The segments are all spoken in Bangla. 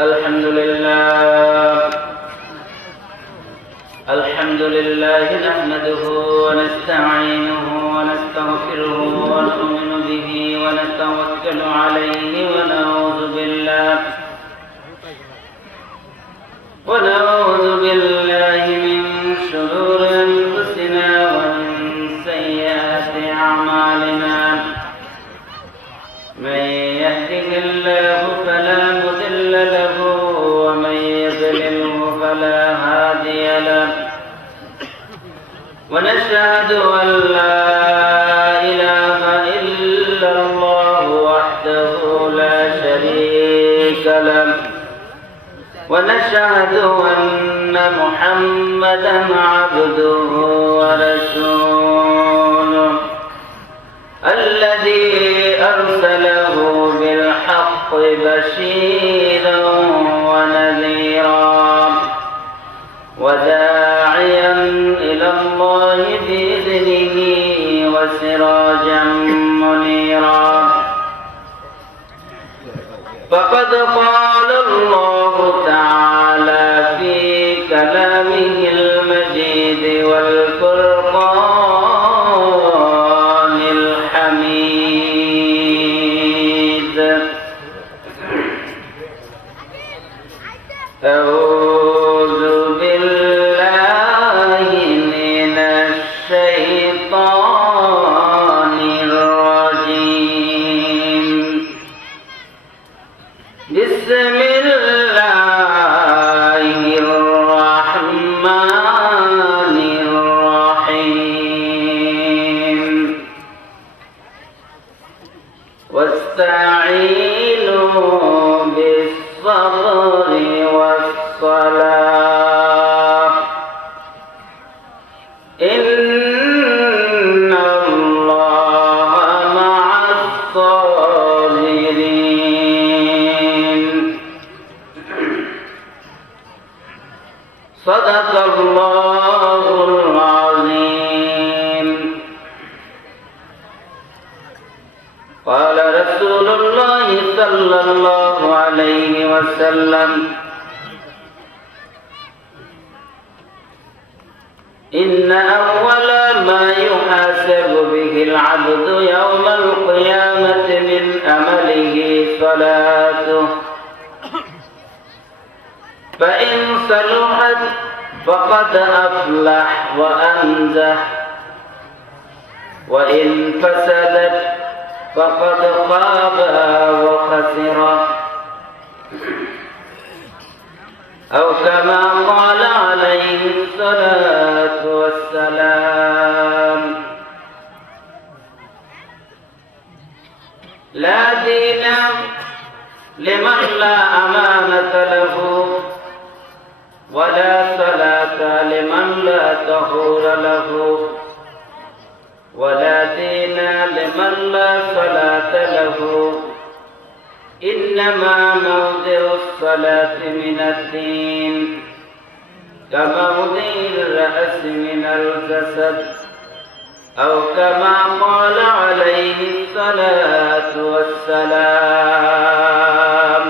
الحمد لله نحمده ونستعينه ونستغفره ونؤمن به ونتوكل عليه ونعوذ بالله من شرور أنفسنا ومن سيئات أعمالنا من يهده الله فلا مضل له ومن يضلله فلا هادي له ونشهد أن لا إله إلا الله وحده لا شريك له ونشهد أن محمدا عبده ورسوله الذي أرسله بالحق بشيرا ونذيرا وداعيا إلى الله بإذنه وسراجا منيرا فقد قال الله تعالى في كلامه المجيد والفرقان الحميد أعوذ بالله من الشيطان الرجيم بسم الله الرحمن الرحيم واستعينوا بالصبر والصلاة إن الله مع الصابرين صدق الله العظيم قال رسول الله صلى الله عليه وسلم إن أول ما يحاسب به العبد يوم القيامة من أمله صلاته فإن صلحت فقد أفلح وأنجح وإن فسدت فقد خاب وخسر أو كما قال عليه الصلاة والسلام لا دين لمن لا أمانة له ولا صلاة لمن لا طهور له ولا دين لمن لا صلاة له إنما موضع الصلاة من الدين كموضع الرأس من الجسد أو كما قال عليه الصلاة والسلام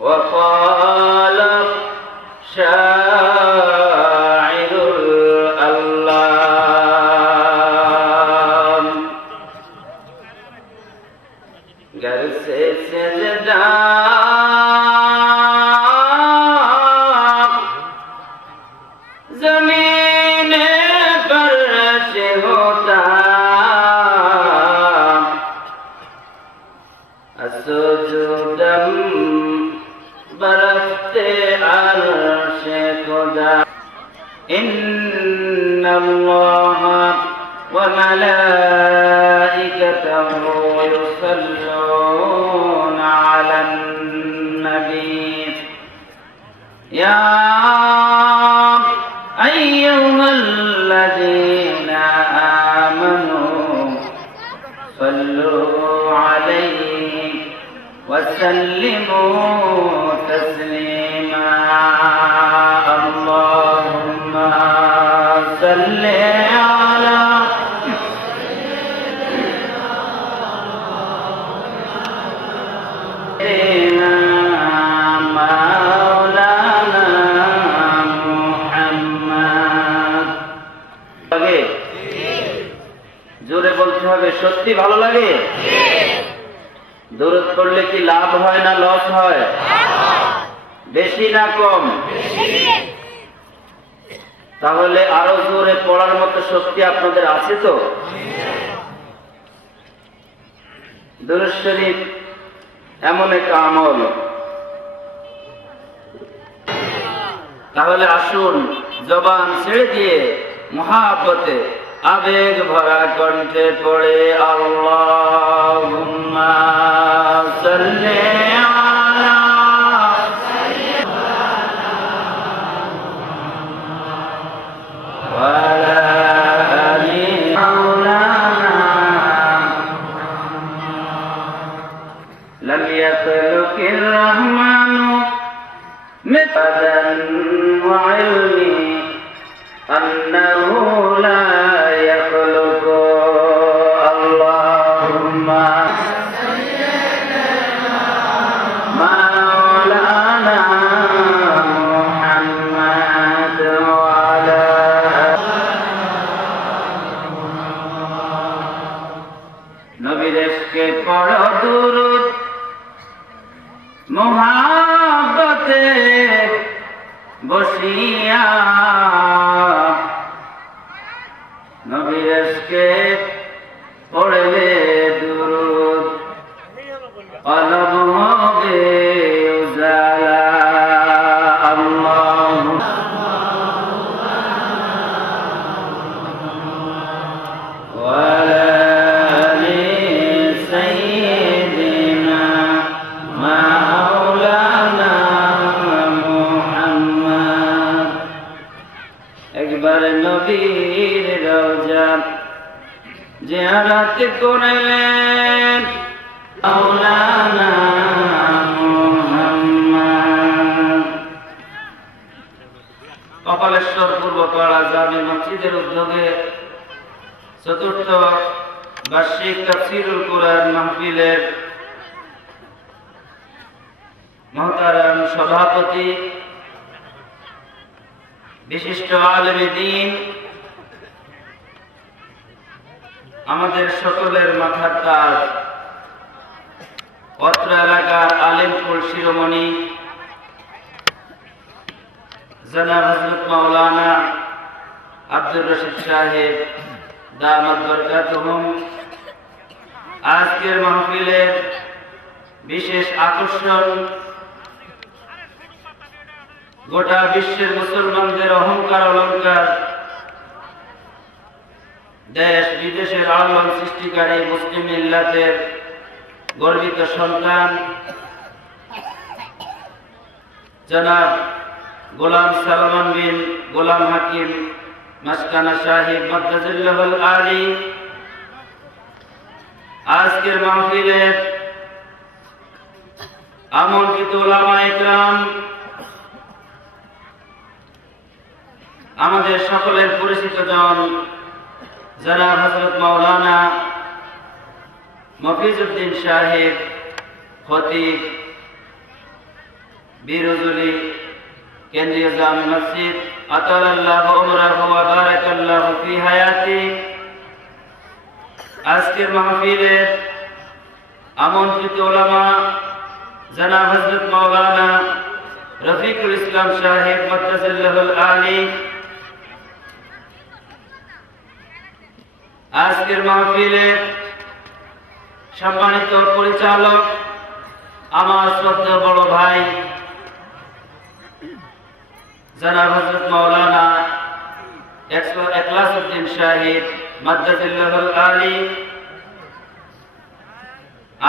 وقال شاعر الألام घर से सजदा ज़मीन पर से होता असुजुदम बरसते अर्श खुदा इन्नल्लाह व मलाइकतहु युसल्लूना अलन नबी या अय्युहल्लज़ीना आमनू सल्लू अलैहि वसल्लिमू तस्लीमा अल्लाहुम्मा सल्लि अला জোরে বলতে হবে, সত্যি ভালো লাগে? দরুদ পড়লে কি লাভ হয় না লস হয়? বেশি না কম? তাহলে আরো জোরে পড়ার মতো শক্তি আপনাদের আছে তো? দরুদ শরীফ এমন এক আমল, তাহলে আসুন জবান ছেড়ে দিয়ে মুহাব্বতে আবেগ ভরা কণ্ঠে পড়ে আল্লাহুম্মা সাল্লি আলা ওয়া আলা আলি মাওলানা লাম ইয়াখলুকির রহমানু মিতাদান ওয়া ইলমি আন্নাহু লা ইয়াখলুকু আল্লাহুম্মা মাওলানা মুহাম্মাদ ওয়া আলা নবীর ইশকে পড়ো দুরূদ মুহাব্বতে বসিয়া নবীর ইশকে পড়লে দুরূদ কলব হবে উজালা আল্লাহুম্মা ওয়া আলা আলি সাইয়্যিদিনা মাওলানা মুহাম্মদ। একবার নবীর রওজা জিয়ারত করলেন মাওলানা মুহাম্মদ। কপালেশ্বর পূর্বপাড়া জামে মসজিদের উদ্যোগে চতুর্থ বার্ষিক তাফসীরুল কুরআন মাহফিলের মহতারাম সভাপতি, বিশিষ্ট আলেম দ্বীন, আমাদের সকলের মাথার তাজ, অত্র এলাকার আলেমকুল শিরোমণি জনাব হযরত মাওলানা আব্দুর রশিদ সাহেব দামাত বরকাতুহুম, আজকের মাহফিলের বিশেষ আকর্ষণ, গোটা বিশ্বের মুসলমানদের অহংকার অলঙ্কার, দেশ বিদেশের আলোড়ন সৃষ্টিকারী মুসলিম মিল্লাতের গর্বিত সন্তান জনাব গোলাম সালমান বিন গোলাম হাকিম মাসকানা সাহিব মাদ্দাজিল্লাহুল আলী, আজকের মাহফিলের আমন্ত্রিত উলামায়ে কেরাম, আমাদের সকলের পরিচিত জন জনাব হযরত মাওলানা মফিজউদ্দিন সাহেব খতিব বিরুজুলি কেন্দ্রীয় জামে মসজিদ, আতালাল্লাহু উমরাহু ওয়া বারাকাল্লাহু ফি হায়াতি। আজকের মাহফিলের আমন্ত্রিত উলামা জনাব হযরত মাওলানা রফিকুল ইসলাম সাহেব মাদ্দাজিল্লাহুল আলী, আজকের মাহফিলের সম্মানিত পরিচালক আমার শ্রদ্ধেয় বড় ভাই জনাব হযরত মাওলানা ইখলাসউদ্দিন সাহেব মাদ্দাজিল্লাহুল আলী,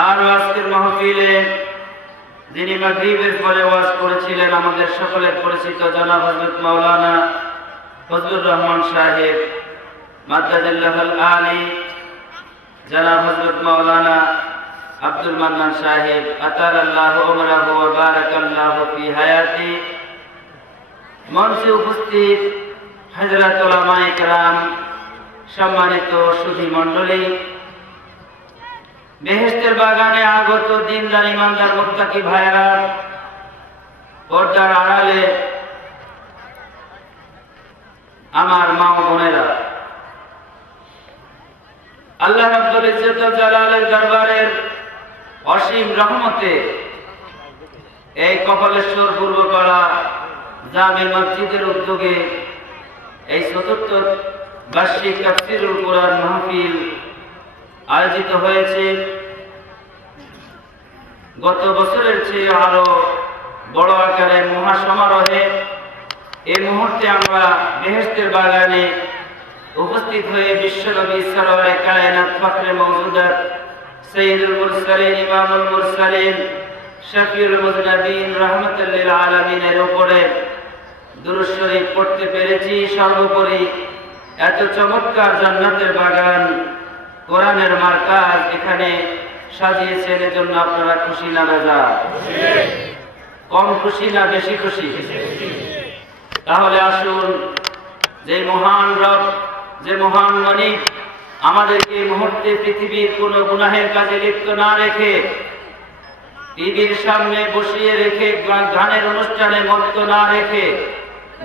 আর আজকের মাহফিলে যিনি মাগরিবের পরে ওয়াজ করেছিলেন আমাদের সকলের পরিচিত জনাব হযরত মাওলানা ফজলুর রহমান সাহেব মাদ্দাজিল্লাহুল আলী, জনাব হযরত মাওলানা আব্দুল মান্নান সাহেব আতালাল্লাহু উমরাহু ওয়া বারাকাল্লাহু ফি হায়াতি। মঞ্চে উপস্থিত হযরত উলামায়ে কেরাম, সম্মানিত সুধী মণ্ডলী, বেহেশতের বাগানে আগত দিনদার ইমানদার মুত্তাকি ভাইরা, পর্দার আড়ালে আমার মা ও বোনেরা, আল্লাহ রাব্বুল ইজ্জত ওয়া জালালের দরবারের অসীম রহমতে এই কপালেশ্বর পূর্বপাড়া জামে মসজিদের উদ্যোগে এই চতুর্থ বার্ষিক তাফসীরুল কুরআন মাহফিল আয়োজিত হয়েছে। গত বছরের চেয়ে আরো বড় আকারে মহাসমারোহে এই মুহূর্তে আমরা বেহেশতের বাগানে উপস্থিত হয়ে বিশ্বনবী সরওয়ারে কায়নাত ফখরে মওজুদাত সাইয়্যিদুল মুরসালিন ইমামুল মুরসালিন শফিউল মুযনিবিন রাহমাতুল লিল আলামিনের উপরে দুরূদ শরীফ পড়তে পেরেছি। সর্বোপরি এত চমৎকার জান্নাতের বাগান, কোরআনের মার্কাজ এখানে সাজিয়েছেন, এজন্য আপনারা খুশি না বেজা? কম খুশি না বেশি খুশি? তাহলে আসুন, যে মহান রব, যে মহান মালিক আমাদেরকে এই মুহূর্তে পৃথিবীর কোন গুনাহের কাজে লিপ্ত না রেখে, টিভির সামনে বসিয়ে রেখে, গানের অনুষ্ঠানে মত্ত না রেখে,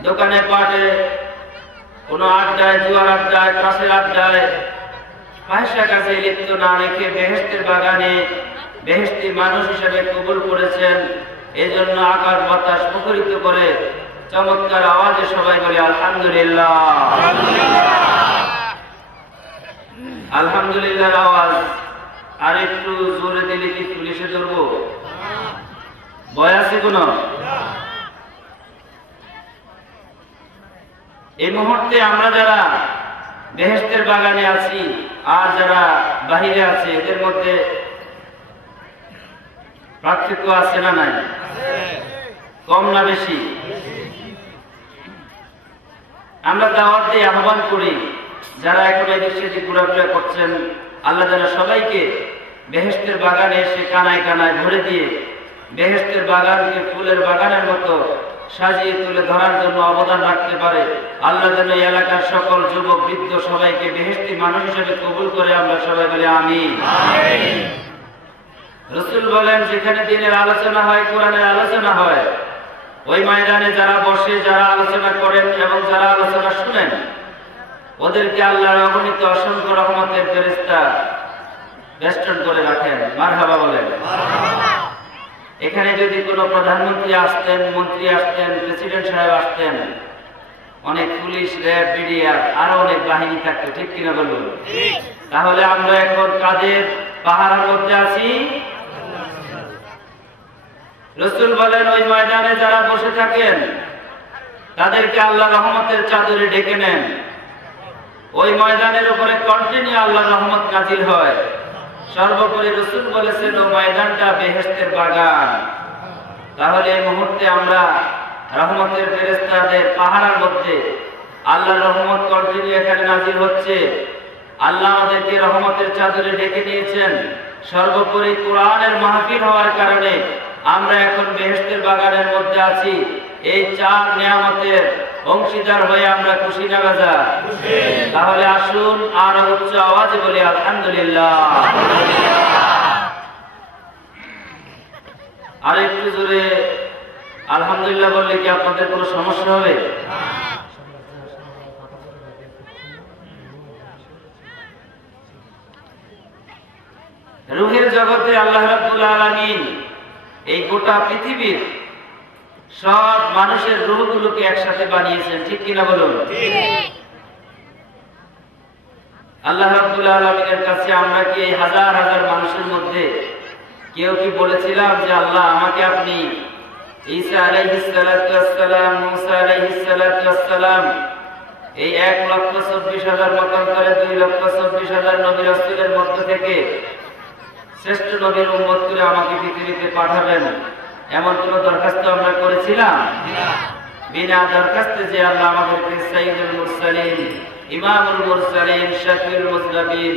দোকানে পাটে কোন আড্ডায়, জুয়ার আড্ডায়, কাছের আড্ডায়, ফাহিশা কাজে লিপ্ত না রেখে বেহেশতের বাগানে বেহেশতি মানুষ হিসেবে কবুল করেছেন। এজন্য আকাশ বাতাস মুখরিত করে চমৎকার আওয়াজে সবাই বলে আলহামদুলিল্লাহ। আলহামদুলিল্লাহর আওয়াজ আর একটু জোরে দিলে কি পুলিশে ধরবো? ভয় আছে কোন? এই মুহূর্তে আমরা যারা বেহেশতের বাগানে আছি আর যারা বাহিরে আছে, এদের মধ্যে পার্থক্য আছে না নাই? কম না বেশি? আমরা দাওয়াত দিয়ে আহ্বান করি, যারা এখন এদিক সেদিক ঘোরাফেরা করছেন, আল্লাহ যেন সবাইকে বেহেশতের বাগানে এসে কানায় কানায় ভরে দিয়ে বেহেশতের বাগানকে ফুলের বাগানের মতো সাজিয়ে তুলে ধরার জন্য অবদান রাখতে পারে। আল্লাহ যেন এই এলাকার সকল যুবক বৃদ্ধ সবাইকে বেহেশতি মানুষ হিসেবে কবুল করে। আমরা সবাই বলি আমিন। রাসূল বলেন, যেখানে দ্বীনের আলোচনা হয়, কোরআনের আলোচনা হয়, ওই ময়দানে যারা বসে, যারা আলোচনা করেন এবং যারা আলোচনা শুনেন, ওদেরকে আল্লাহর অগণিত অসংখ্য রহমতের ফেরেশতা বেষ্টন করে রাখেন। মারহাবা বলেন। এখানে যদি কোনো প্রধানমন্ত্রী আসতেন, মন্ত্রী আসতেন, প্রেসিডেন্ট সাহেব আসতেন, অনেক পুলিশ, র্যাব, বিডিআর, আরো অনেক বাহিনী থাকতো, ঠিক কিনা বলুন? তাহলে আমরা এখন কাদের পাহারার মধ্যে আছি? রাসূল বলেন, ওই ময়দানে যারা বসে থাকেন তাদেরকে আল্লাহ রহমতের চাদরে ঢেকে নেন। ওই ময়দানের উপরে কন্টিনিউ আল্লাহ রহমত নাজিল হয়। সর্বোপরি রাসূল বলেছেন, ওই ময়দানটা বেহেশতের বাগান। তাহলে এই মুহূর্তে আমরা রহমতের ফেরেশতাদের পাহারার মধ্যে, আল্লাহর রহমত কন্টিনিউ এখানে নাজিল হচ্ছে। আল্লাহ আমাদেরকে রহমতের চাদরে ঢেকে নিয়েছেন। সর্বোপরি কোরআনের মাহফিল হওয়ার কারণে আমরা এখন বেহেশতের বাগানের মধ্যে আছি। এই চার নিয়ামতের অংশীদার হয়ে আমরা খুশি না বেজা? তাহলে আসুন আর উচ্চ আওয়াজে বলি আলহামদুলিল্লাহ। আর একটু জোরে আলহামদুলিল্লাহ বললে কি আপনাদের কোনো সমস্যা হবে? রূহের জগতে আল্লাহ রাব্বুল আলামিন এই গোটা পৃথিবীর সব মানুষের রূহগুলোকে একসাথে বানিয়েছেন, ঠিক কিনা বলুন? আল্লাহ রাব্বুল আলামিনের কাছে আমরা কি এই হাজার হাজার মানুষের মধ্যে কেউ কি বলেছিলাম যে আল্লাহ আমাকে আপনি ঈসা আলাইহিস সালাতু ওয়াস সালাম, মুসা আলাইহিস সালাতু ওয়াস সালাম, এই 1,24,000 মতান্তরে 2,24,000 নবী রাসূলের মধ্য থেকে শ্রেষ্ঠ নবীর উম্মত করে আমাকে পৃথিবীতে পাঠাবেন, এমন কোন দরখাস্ত আমরা করেছিলাম? বিনা দরখাস্তে যে আল্লাহ আমাদেরকে সাইয়্যিদুল মুরসালিন, ইমামুল মুরসালিন, শফিউল মুযনিবিন,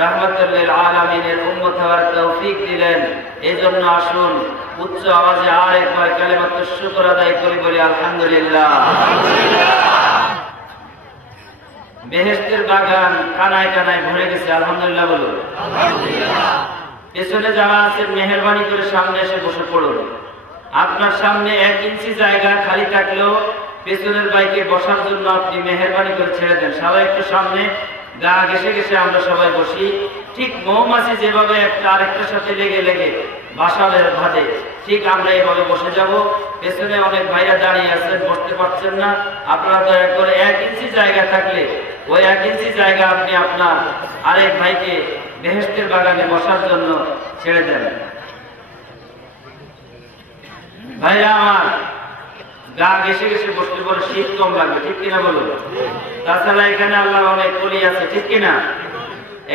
রাহমাতুল লিল আলামিনের উম্মত হওয়ার তৌফিক দিলেন। এজন্য আসুন উচ্চ আওয়াজে আর একবার কালিমাতুশ শুকর আদায় করি, বলি আলহামদুলিল্লাহ। বেহেশতের বাগান কানায় কানায় ভরে গেছে, আলহামদুলিল্লাহ বলুন। পেছনে যারা আছেন মেহেরবানি করে সামনে এসে বসে পড়ুন। আপনার সামনে 1 ইঞ্চি জায়গা খালি থাকলেও পেছনের বাইকে বসার জন্য আপনি মেহেরবানি করে ছেড়ে দেন। সবাই একটু সামনে গা ঘেসে ঘেসে আমরা সবাই বসি। ঠিক মৌমাছি যেভাবে একটা আরেকটার সাথে লেগে লেগে বাসালের ভাদে, ঠিক আমরা এইভাবে বসে যাব। পেছনে অনেক ভাইরা দাঁড়িয়ে আছেন, বসতে পারছেন না। আপনারা দয়া করে 1 ইঞ্চি জায়গা থাকলে ওই 1 ইঞ্চি জায়গা আপনি আপনার আরেক ভাইকে বেহেশতের বাগানে বসার জন্য ছেড়ে দেন। ভাইরা আমার, গা ঘেসে ঘেসে বসতে বলে শীত কম লাগবে, ঠিক কিনা বলুন? তাছাড়া এখানে আল্লাহ অনেক ওলি আছে, ঠিক কিনা?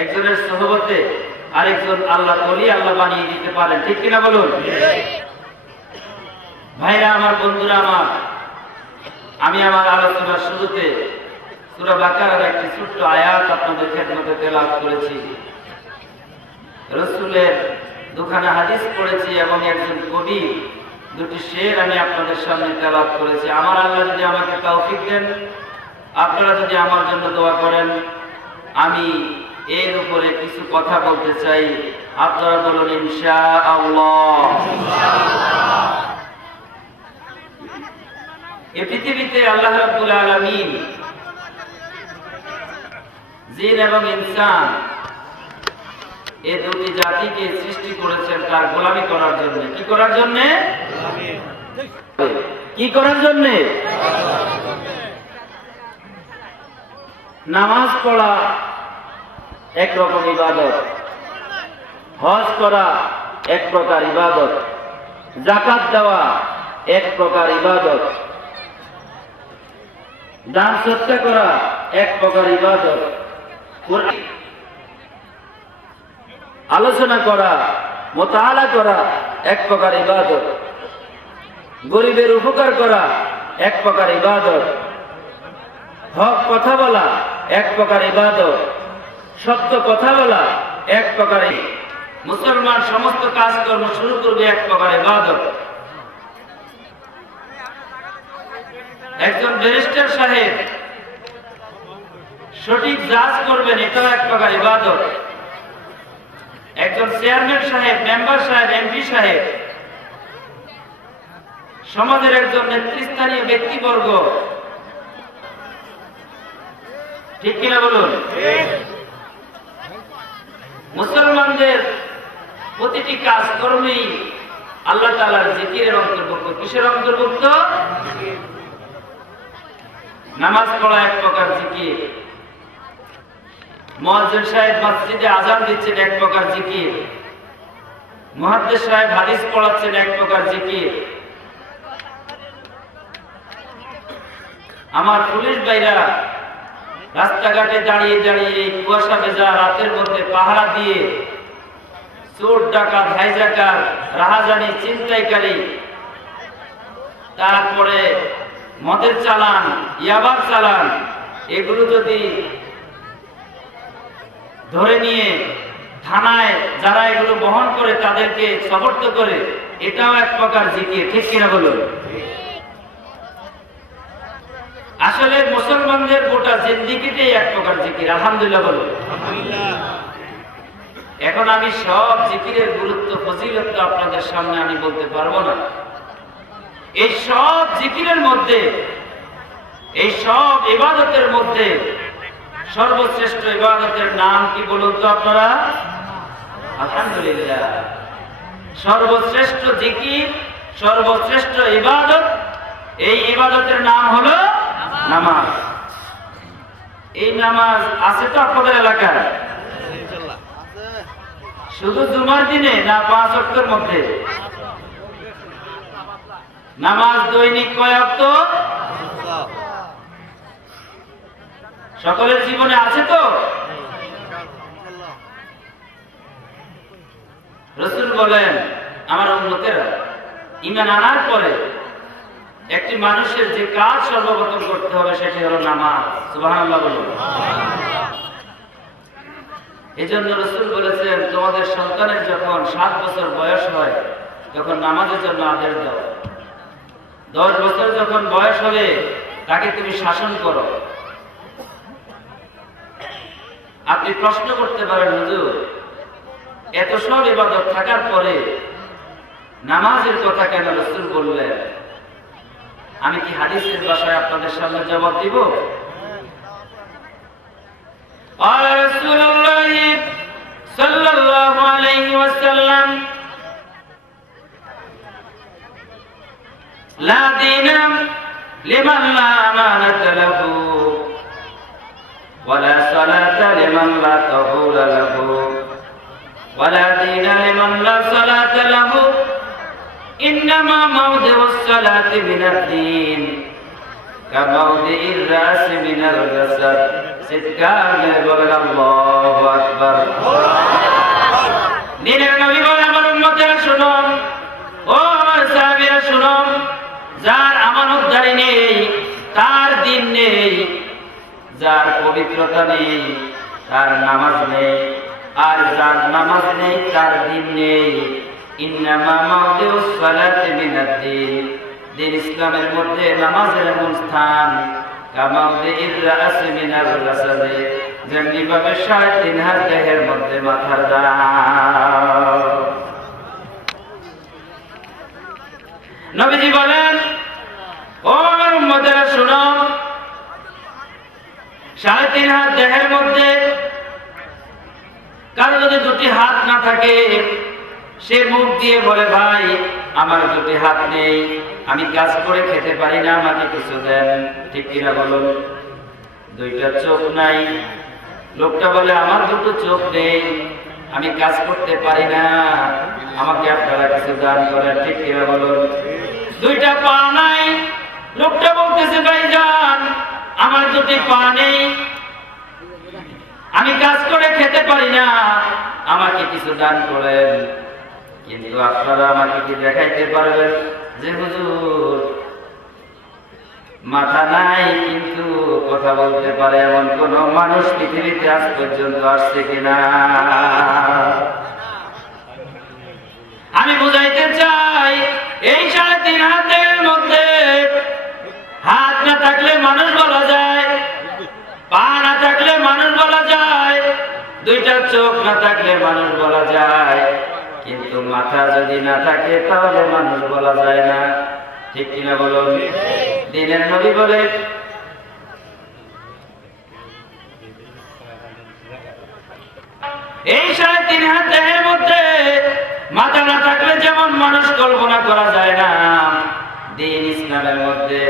একজনের সোহবতে আরেকজন আল্লাহ ওলি আল্লাহ বানিয়ে দিতে পারেন, ঠিক কিনা বলুন? ভাইরা আমার, বন্ধুরা আমার, আমি আমার আলোচনার শুরুতে সূরা বাকারার একটি ছোট্ট আয়াত আপনাদের খেদমতে তেলাওয়াত করেছি। রাসূলের দুখানা হাদিস পড়েছি এবং একজন কবি 2টি শের আমি আপনাদের সামনে তেলাওয়াত করেছি। আমার আল্লাহ যদি আমাকে তৌফিক দেন, আপনারা যদি আমার জন্য দোয়া করেন, আমি এর উপরে কিছু কথা বলতে চাই। আপনারা বলুন ইনশাআল্লাহ। এই পৃথিবীতে আল্লাহ রাব্বুল আলামিন জিন এবং ইনসান এই দুটি জাতিকে সৃষ্টি করেছেন তার গোলামি করার জন্য। কি করার জন্য? কি করার জন্য? নামাজ পড়া একরকম ইবাদত, হজ করা এক প্রকার ইবাদত, যাকাত দেওয়া এক প্রকার ইবাদত, দান সদকা করা এক প্রকার ইবাদত, আলোচনা করা, মুতাআলা করা এক প্রকার ইবাদত, গরিবের উপকার করা এক প্রকার ইবাদত, হক কথা বলা এক প্রকার ইবাদত, সত্য কথা বলা এক প্রকার। মুসলমান সমস্ত কাজকর্ম শুরু করবে এক প্রকার ইবাদত। একজন ব্যারিস্টার সাহেব সঠিক জাজ করবেন, এটাও এক প্রকার ইবাদত। একজন চেয়ারম্যান সাহেব, মেম্বার সাহেব, এমপি সাহেব, সমাজের একজন নেতৃস্থানীয় ব্যক্তিবর্গ, ঠিক কিনা বলুন? মুসলমানদের প্রতিটি কাজকর্মেই আল্লাহ তাআলার জিকিরের অন্তর্ভুক্ত। কিসের অন্তর্ভুক্ত? নামাজ পড়া এক প্রকার জিকির, মুয়াজ্জিন সাহেব মসজিদে আযান দিচ্ছেন এক প্রকার জিকির, মুহাদ্দিস সাহেব হাদিস পড়াচ্ছেন এক প্রকার জিকির, আমার পুলিশ ভাইরা রাস্তাঘাটে দাঁড়িয়ে দাঁড়িয়ে এই কুয়াশা ভেজা রাতের মধ্যে পাহারা দিয়ে চোর ডাকাত হাইজাকার রাহাজানি ছিনতাইকারী, তারপরে মদের চালান, ইয়াবার চালান, এগুলো যদি ধরে নিয়ে থানায় যারা এগুলো বহন করে তাদেরকে সমর্থ করে, এটাও এক প্রকার জিকির, ঠিক কিনা বলুন? আসলে মুসলমানদের গোটা জিন্দেগিটাই এক প্রকার জিকির। আলহামদুলিল্লাহ বলুন। এখন আমি সব জিকিরের গুরুত্ব ফজিলত আপনাদের সামনে আমি বলতে পারবো না। এই সব জিকিরের মধ্যে, এই সব ইবাদতের মধ্যে সর্বশ্রেষ্ঠ ইবাদতের নাম কি বলুন তো আপনারা? আলহামদুলিল্লাহ। সর্বশ্রেষ্ঠ জিকির, সর্বশ্রেষ্ঠ ইবাদত, এই ইবাদতের নাম হলো নামাজ। এই নামাজ আছে তো আপনাদের এলাকায়? শুধু জুমার দিনে না 5 ওয়াক্তের মধ্যে? নামাজ দৈনিক কয় ওয়াক্ত? সকলের জীবনে আছে তো? রাসূল বলেন, আমার উম্মতেরা ঈমান আনার পরে একটি মানুষের যে কাজ সর্বপ্রথম করতে হবে সেটি হলো নামাজ। সুবহানাল্লাহ বলুন। এজন্য রাসূল বলেছেন, তোমাদের সন্তানের যখন 7 বছর বয়স হয় তখন নামাজের জন্য আদেশ দাও। 10 বছর যখন বয়স হবে তাকে তুমি শাসন করো। আপনি প্রশ্ন করতে পারেন, হুজুর এত সব ইবাদত থাকার পরে নামাজের কথা কেন রাসূল বললেন? আমি কি হাদিসের ভাষায় আপনাদের সামনে জবাব দিব? রাসূলুল্লাহ সাল্লাল্লাহু আলাইহি ওয়াসাল্লাম লা দীনা লিমান লা আমানাতা লাহু ওয়া লা সালাতা লিমান লা তাহুরা লাহু ওয়া লা দীনা লিমান লা সালাতা লাহু ইন্নামা মাওদিউস সালাতি মিনাদ দীন কামাওদির রাসি মিনাল জাসাদ। চিৎকারে বলেন আল্লাহু আকবার। দিনের নবী বলেন, আমার উম্মতেরা শুনো, ও আমার সাহাবীরা শুনো, যার আমানতদারি নেই তার দিন নেই, যার পবিত্রতা নেই তার নামাজ নেই, আর যার নামাজ নেই তার দিন নেই। ইন্নামা মাওদিউস সালাতি মিনাদ দীন, দিন ইসলামের মধ্যে নামাজের এমন স্থান কামাওদির রাসি মিনাল জাসাদ, যেমনি ভাবে ৩.৫ হাত দেহের মধ্যে মাথার দাম। নবীজি বলেন, ও আমার উম্মতেরা শুনো, ৩.৫ হাত দেহের মধ্যে কারো যদি ২টি হাত না থাকে, সে মুখ দিয়ে বলে, ভাই আমার ২টি হাত নেই, আমি কাজ করে খেতে পারি না, আমাকে কিছু দেন। ঠিক কিনা বলুন? ২টা চোখ নাই, লোকটা বলে আমার ২টো চোখ নেই, আমি কাজ করতে পারি না, আমাকে আপনারা কিছু দান করেন। ঠিক কিনা বলুন? ২টা পা নাই, লোকটা বলতেছে, ভাইজান আমার ২টি পা নেই, আমি কাজ করে খেতে পারি না, আমাকে কিছু দান করেন। কিন্তু আপনারা আমাকে কি দেখাইতে পারবেন যে হুজুর মাথা নাই কিন্তু কথা বলতে পারে এমন কোন মানুষ পৃথিবীতে আজ পর্যন্ত আসছে কিনা? আমি বুঝাইতে চাই, এই ৩.৫ হাতের মধ্যে হাত না থাকলে মানুষ বলা যায়, পা না থাকলে মানুষ বলা যায়, ২টা চোখ না থাকলে মানুষ বলা যায়, কিন্তু মাথা যদি না থাকে তাহলে মানুষ বলা যায় না। ঠিক কিনা বলুন? দিনের নবী বলে, এই ৩.৫ হাত দেহের মধ্যে মাথা না থাকলে যেমন মানুষ কল্পনা করা যায় না, দিন ইসলামের মধ্যে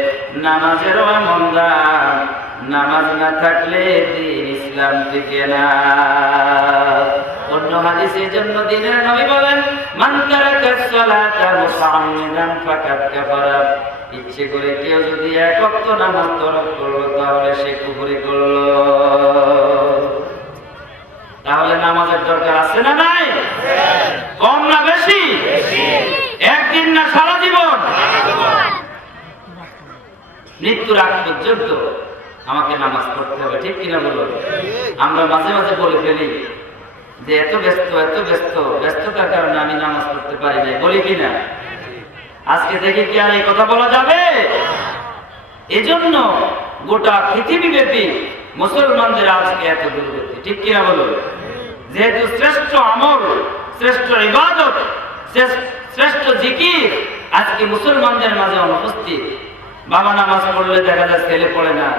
নামাজেরও এমন দাম, নামাজ না থাকলে দিন ইসলাম টিকে না। অন্য হাদিসের জন্য দিনের নবী বলেন, মান তারাকাস সালাতা মুতাআম্মিদান ফাকাদ কাফারা, ইচ্ছে করে কেউ যদি ১ ওয়াক্ত নামাজ তরক করলো তাহলে সে কুফরি করলো। তাহলে নামাজের দরকার আছে না নাই? কম না বেশি? একদিন না সারা জীবন? মৃত্যুর আগ পর্যন্ত আমাকে নামাজ পড়তে হবে। ঠিক কিনা বলুন? আমরা মাঝে মাঝে বলে ফেলি যে এত ব্যস্ততার কারণে আমি নামাজ পড়তে পারি না, বলি কিনা? আজকে থেকে কি আর এই কথা বলা যাবে? এজন্য গোটা পৃথিবী ব্যাপী মুসলমানদের আজকে এত দুর্গতি। ঠিক কিনা বলুন? যেহেতু শ্রেষ্ঠ আমল, শ্রেষ্ঠ ইবাদত, শ্রেষ্ঠ জিকির আজকে মুসলমানদের মাঝে অনুপস্থিত। বাবা নামাজ পড়লে দেখা যায় ছেলে পড়ে না,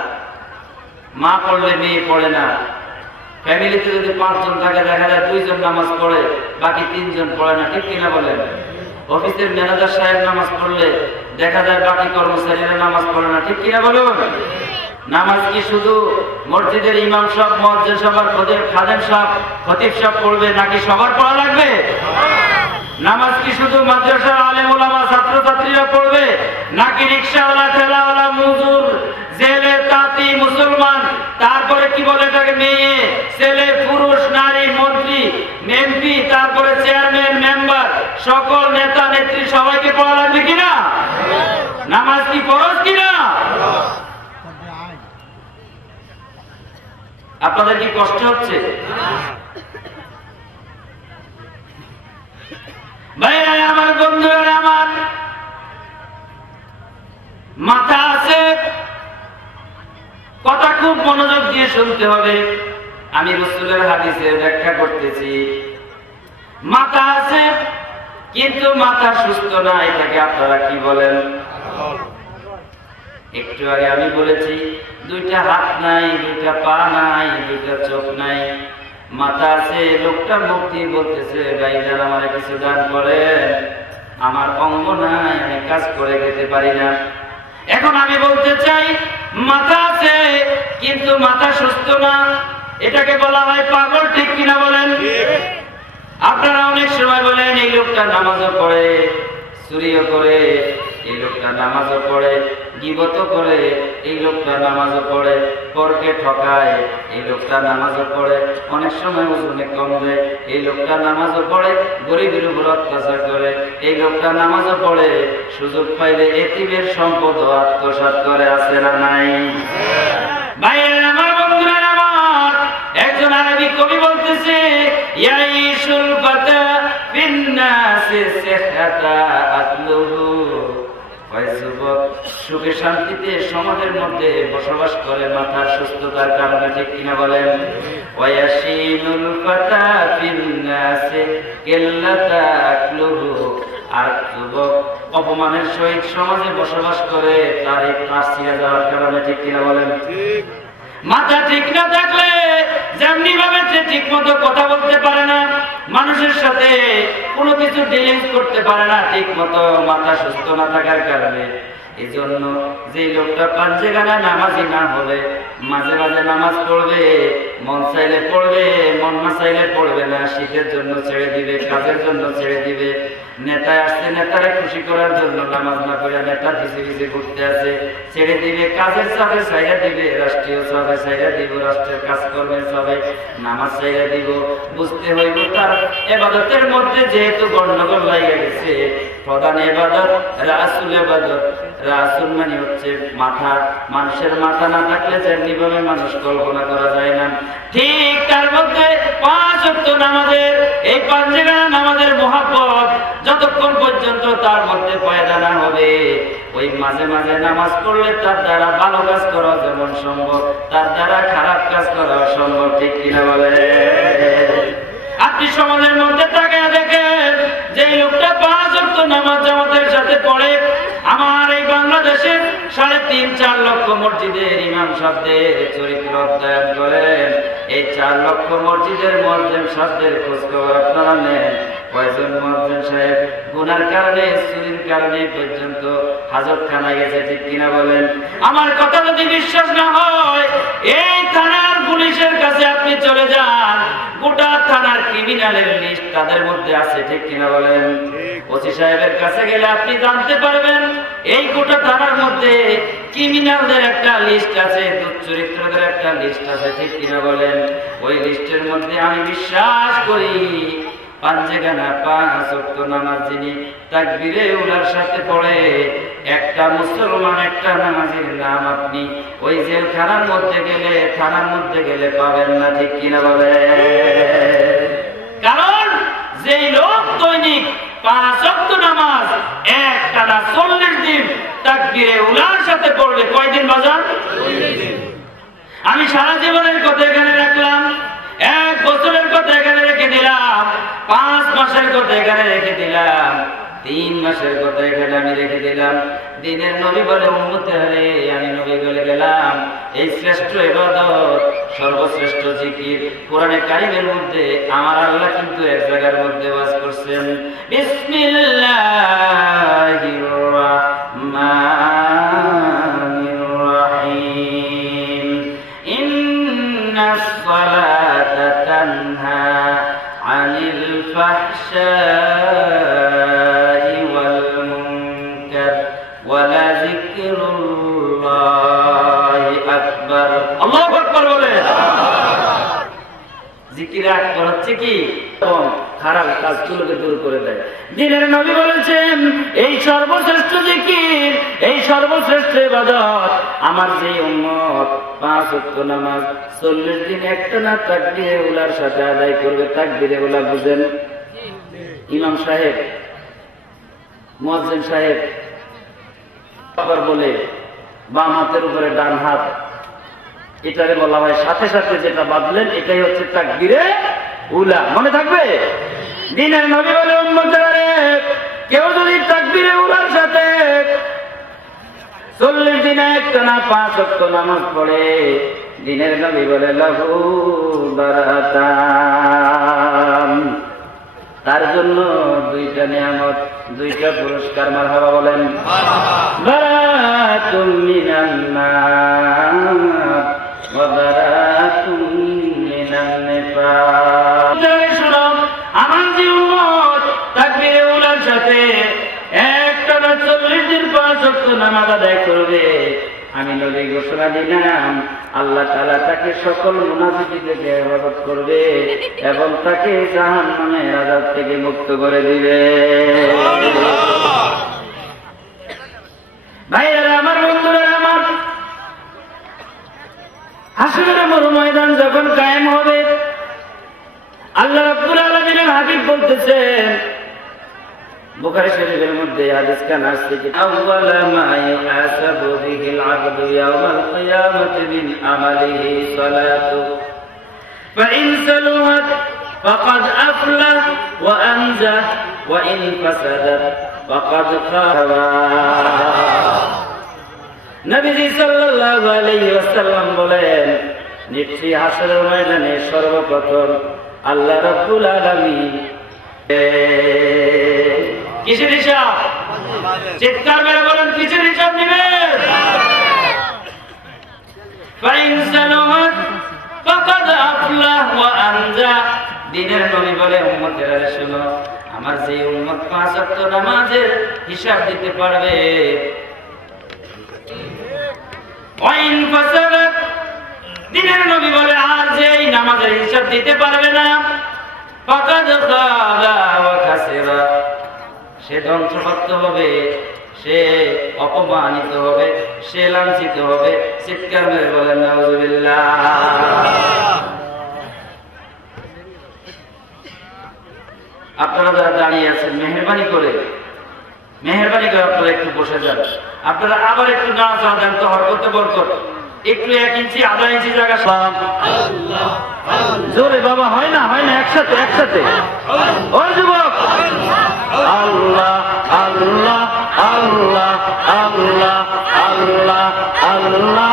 মা পড়লে মেয়ে পড়ে না, ফ্যামিলিতে যদি ৫ জন থাকে দেখা যায় ২ জন নামাজ পড়ে, বাকি ৩ জন পড়ে না। ঠিক কিনা বলেন? অফিসের ম্যানেজার সাহেব নামাজ পড়লে দেখা যায় বাকি কর্মচারীরা নামাজ পড়ে না। ঠিক কিনা বলুন? নামাজ কি শুধু মসজিদের ইমাম সাহেব, মুয়াজ্জিন সাহেব আর খাদেম সাহেব, খতিব সাহেব পড়বে, নাকি সবার পড়া লাগবে? নামাজ কি শুধু মাদ্রাসার আলেম ওলামা ছাত্রছাত্রীরা পড়বে, নাকি রিকশাওয়ালা, ঠেলাওয়ালা, মজুর, জেলে, তাঁতি, মুসলমান, তারপরে কি বলে এটাকে, মেয়ে, ছেলে, পুরুষ, নারী, মন্ত্রী, এমপি, তারপরে চেয়ারম্যান, মেম্বার, সকল নেতা নেত্রী সবাইকে পড়া লাগবে কিনা? নামাজ কি ফরজ কিনা? আপনাদের কি কষ্ট হচ্ছে? ভাইরা আমার, বন্ধুরা আমার, মাথা আছে, কথা খুব মনোযোগ দিয়ে শুনতে হবে। আমি রাসূলের হাদিসের ব্যাখ্যা করতেছি। মাথা আছে কিন্তু মাথা সুস্থ না, এটাকে আপনারা কি বলেন? একটু আগে আমি বলেছি দুইটা হাত নাই, দুইটা পা নাই, দুইটা চোখ নাই, মাথা আছে। লোকটা মুখ দিয়ে বলতেছে ভাইজান আমার কিছু দান করেন, আমার অঙ্গ নাই, আমি কাজ করে খেতে পারি না। এখন আমি বলতে চাই মাথা আছে কিন্তু মাথা সুস্থ না, এটাকে বলা হয় পাগল, ঠিক কিনা বলেন? আপনারা অনেক সময় বলেন এই লোকটা নামাজও পড়ে, চুরিও করে, এই লোকটা নামাজও পড়ে, গীবতও করে, এই লোকটা নামাজও পড়ে, পরকে ঠকায়, এই লোকটা নামাজও পড়ে, অনেক সময় ওজনে কম দেয়, এই লোকটা নামাজও পড়ে, গরিবের উপর অত্যাচার করে, এই লোকটা নামাজও পড়ে, সুযোগ পাইলে এতিমের সম্পদ আত্মসাৎ করে, আছে না নাই? ভাইয়ের আমার, বন্ধুরা আমার, একজন আরবি কবি বলতেছে ইয়াইশুল ফাতা বিন্নাসি সিহহাতা আতলুহু, যুবক সুখে শান্তিতে সমাজের মধ্যে বসবাস করে মাথার সুস্থতার কারণে, ঠিক কিনা বলেন? ওয়ায়াশিনুল ফাতা বিন্নাসি কিল্লাতা আকলুহু, আর যুবক অপমানের সহিত সমাজে বসবাস করে তার এই ত্রাস ছিঁড়ে যাওয়ার কারণে, ঠিক কিনা বলেন? মাথা ঠিক না থাকলে যেমনি ভাবে সে ঠিক মতো কথা বলতে পারে না, মানুষের সাথে কোনো কিছু ডিলিংস করতে পারে না ঠিক মতো, মাথা সুস্থ না থাকার কারণে। এই জন্য যে লোকটা পাঞ্জেগানা নামাজি না হবে, মাঝে মাঝে নামাজ পড়বে, মন চাইলে পড়বে, মন না চাইলে পড়বে না, শীতের জন্য ছেড়ে দিবে, কাজের জন্য ছেড়ে দিবে, নেতায় আসছে নেতারে খুশি করার জন্য নামাজ না পড়ে নেতা ভিজে ভিজে ঘুরতে আছে, ছেড়ে দিবে, কাজের চাপে ছাইড়া দিবে, রাষ্ট্রীয় চাপে ছাইড়া দিব, রাষ্ট্রের কাজ করবে সবে নামাজ ছাইড়া দিব। বুঝতে হইব তার ইবাদতের মধ্যে যেহেতু গন্ডগোল লাগে গেছে, প্রধান ইবাদত রাসূল ইবাদত। রাসূল মানে হচ্ছে মাথা, মানুষের মাথা না থাকলে যেমনিভাবে মানুষ কল্পনা করা যায় না, ঠিক তার মধ্যে 5 ওয়াক্ত নামাজের, এই পাঞ্জেগানা নামাজের মহব্বত যতক্ষণ পর্যন্ত তার মধ্যে পয়দা না হবে, ওই মাঝে মাঝে নামাজ পড়লে তার দ্বারা ভালো কাজ করা যেমন সম্ভব, তার দ্বারা খারাপ কাজ করা সম্ভব, ঠিক কিনা বলে? আপনি সমাজের মধ্যে তাকিয়ে দেখেন যে লোকটা 5 ওয়াক্ত নামাজ জামাতের সাথে পড়ে, আমার এই বাংলাদেশে 3.5-4 লক্ষ মসজিদের ইমাম সাহেবদের চরিত্র অধ্যয়ন করেন, এই 4 লক্ষ মসজিদের মুয়াজ্জিন সাহেবদের খোঁজ খবর আপনারা নেন, কয়জন মুয়াজ্জিন সাহেব গুনার কারণে, চুরির কারণে পর্যন্ত হাজতখানায় গেছে, ঠিক কিনা বলেন? আমার কথা যদি বিশ্বাস না হয় এই থানার পুলিশের কাছে আপনি চলে যান, গোটা থানার ক্রিমিনালের লিস্ট তাদের মধ্যে আছে, ঠিক কিনা বলেন? ওসি সাহেবের কাছে গেলে আপনি জানতে পারবেন এই গোটা থানার মধ্যে ক্রিমিনালদের একটা লিস্ট আছে, দুশ্চরিত্রদের একটা লিস্ট আছে, ঠিক কিনা বলেন? ওই লিস্টের মধ্যে আমি বিশ্বাস করি পাঞ্জেগানা 5 ওয়াক্ত নামাজ যিনি তাকবীরে উলার সাথে পড়ে, একটা মুসলমান, একটা নামাজির নাম আপনি ওই জেলখানার মধ্যে গেলে, থানার মধ্যে গেলে পাবেন না, ঠিক কিনা বলে? কারণ যে লোক দৈনিক 5 ওয়াক্ত নামাজ একটানা 40 দিন তাকবীরে উলার সাথে পড়বে, কয়দিন বাজার? 40 দিন। আমি সারা জীবনের কথা এখানে রাখলাম, 1 বছরের কথা এখানে রেখে দিলাম, 5 মাসের কথা এখানে রেখে দিলাম, 3 মাসের কথা এখানে আমি রেখে দিলাম। দিনের নবী বলে উম্মতে হলে আমি নবী বলে গেলাম। এই শ্রেষ্ঠ ইবাদত, সর্বশ্রেষ্ঠ জিকির কোরআনে কারিমের মধ্যে আমার আল্লাহ কিন্তু এক জায়গার মধ্যে ওয়াজ করছেন, বিসমিল্লাহির রাহমানির রাহিম, ইন্নাস সালাতা তানহা আনিল ফাহশাই ওয়াল মুনকার ওয়ালা যিকরুল্লাহি আকবার। আল্লাহু আকবার বলে। জিকির আকবার হচ্ছে কি? খারাপ কাজগুলোকে দূর করে দেয়। দিনের নবী বলেছেন এই সর্বশ্রেষ্ঠ জিকির, এই সর্বশ্রেষ্ঠ ইবাদত আমার যে উম্মত 5 ওয়াক্ত নামাজ 40 দিন একটানা তাকবীরে উলার সাথে আদায় করবে। তাকবীরে উলা বুঝেন? ইমাম সাহেব, মুয়াজ্জিন সাহেব আবার বলে বাম হাতের উপরে ডান হাত, এটারে বলা হয় সাথে সাথে যেটা বাঁধলেন এটাই হচ্ছে তাকবীরে উলা। মনে থাকবে? দিনের নবী বলে উম্মতেরা কেউ যদি তাকবীরে উলার সাথে 40 দিন একটানা 5 ওয়াক্ত নামাজ পড়ে, দিনের নবী বলে লাহু বারাতান, তার জন্য 2টা নিয়ামত, 2টা পুরস্কার। মারহাবা বলেন। বারাতুম মিনান নার ওয়া বারাতুম মিনান নিফাক। শুনো, আমার যে উম্মত তাকবীরে উলার সাথে একটানা 40 দিন 5 ওয়াক্ত নামাজ আদায় করবে, আমি নবী ঘোষণা দিলাম আল্লাহ তাআলা তাকে সকল মুনাফিকি থেকে হেফাজত করবে এবং তাকে জাহান্নামের আযাব থেকে মুক্ত করে দিবে। ভাইরা আমার, বন্ধুরা আমার, হাসরের ময়দান যখন কায়েম হবে, আল্লাহ রাব্বুল আলামিনের হাবিব বলতেছেন, বুখারী শরীফের মধ্যে হাদিস কান আসছে যে আউয়ালা মা ইউহাসাবু বিহিল আবদু ইয়াওমাল কিয়ামাতি মিন আমালিহি সালাতু ফাইন সালাহাত ফাকাদ আফলাহ ওয়া আনজাহ ওয়া ইন ফাসাদাত ফাকাদ খাবা। নবীজি সাল্লাল্লাহু আলাইহি ওয়াসাল্লাম বলেন, নিশ্চয়ই হাসরের ময়দানে সর্বপ্রথম আল্লাহ রাব্বুল আলামিন কিসের হিসাব? চিৎকার মেরে বলেন, কিসের হিসাব নেবেন? ফাইন সালাহাত ফাকাদ আফলাহ ওয়া আনজাহ। দিনের নবী বলে, উম্মতেরা শুনো, আমার যে উম্মত 5 ওয়াক্ত নামাজের হিসাব দিতে পারবে, ওয়া ইন ফাসাদাত, দিনের নবী বলে আর যে এই নামাজের হিসাব দিতে পারবে না, ফাকাদ খাবা ওয়া খাসিরা, সে ধ্বংসপ্রাপ্ত হবে, সে অপমানিত হবে, সে লাঞ্ছিত হবে। চিৎকার মেরে বলেন নাউযুবিল্লাহ। আপনারা যারা দাঁড়িয়ে আছেন, মেহেরবানি করে আপনারা একটু বসে যান। আপনারা আবার একটু নাড়াচাড়া দেন তো, হরকতে বরকত, একটু 1 ইঞ্চি আধা ইঞ্চি জায়গা জোরে বাবা, হয় না একসাথে ও যুবক, আল্লাহ আল্লাহ আল্লাহ আল্লাহ আল্লাহ আল্লাহ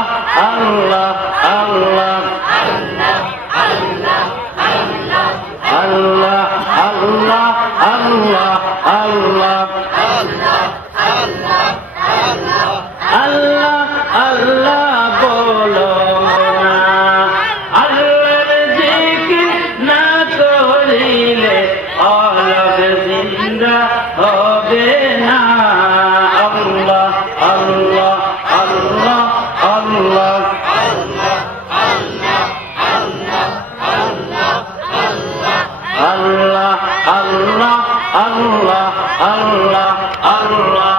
আল্লাহ আল্লাহ আল্লাহ আল্লাহ আল্লাহ আল্লাহ আল্লাহ আল্লাহ বলো না, আল্লাহর জিকির না করিলে অলগ জিন্দা হবে না। আল্লাহ আল্লাহ আল্লাহ আল্লাহ আল্লাহ আল্লাহ আল্লাহ আল্লাহ আল্লাহ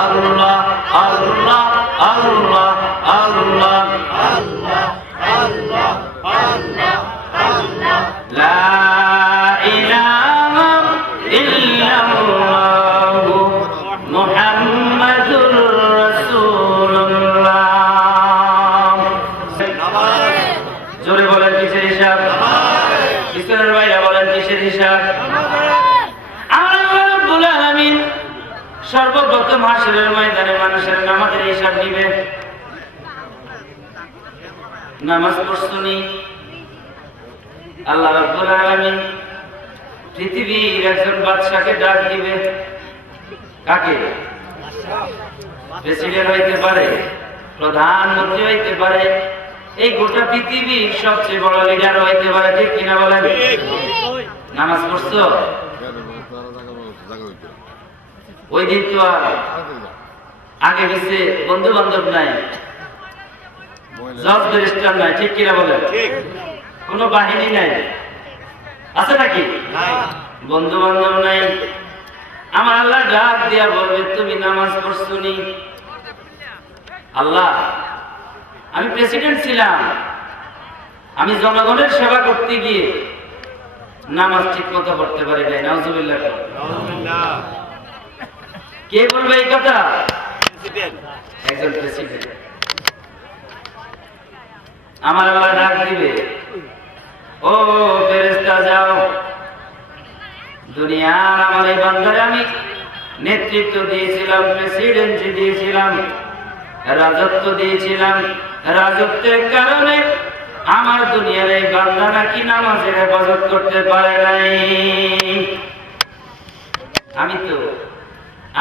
আল্লাহ আল্লাহ আল্লাহ আল্লাহ লা ইলাহা ইল্লাল্লাহু মুহাম্মাদুর রাসূলুল্লাহ। জোরে বলেন, কিসের হিসাব? কিসের ভাইরা বলেন, কিসের হিসাব? আল্লাহ রাব্বুল আলামিন সর্বপ্রথম হাসরের ময়দানে মানুষের নামাজের হিসাব নিবে। নামাজ পড়ছনি, আল্লাহ রাব্বুল আলামিন পৃথিবীর একজন বাদশাকে ডাক দিবে। কাকে? প্রেসিডেন্ট হইতে পারে, প্রধানমন্ত্রী হইতে পারে, এই গোটা পৃথিবীর সবচেয়ে বড় লিডার হইতে পারে। ঠিক কিনা বলেন? নামাজ পড়ছো? ওই দিন তো আর আগে গেছে বন্ধু বান্ধব নাই, জজ ব্যারিস্টার নাই। ঠিক কিনা বলেন? কোন বাহিনী নাই, আছে নাকি? বন্ধু বান্ধব নাই। আমার আল্লাহ ডাক দিয়া বলবে, তুমি নামাজ পড়ছনি? আল্লাহ, আমি প্রেসিডেন্ট ছিলাম, আমি জনগণের সেবা করতে গিয়ে নামাজ ঠিক মতো পড়তে পারি নাই। নাউযুবিল্লাহ। কে বলবে এই কথা? একজন প্রেসিডেন্ট। আমার আল্লাহ ডাক দিবে, ও ফেরেশতা যাও, দুনিয়ার আমার এই বান্দারে আমি নেতৃত্ব দিয়েছিলাম, প্রেসিডেন্সি দিয়েছিলাম, রাজত্ব দিয়েছিলাম। রাজত্বের কারণে আমার দুনিয়ার এই বান্দা নাকি নামাজের হেফাজত করতে পারে নাই। আমি তো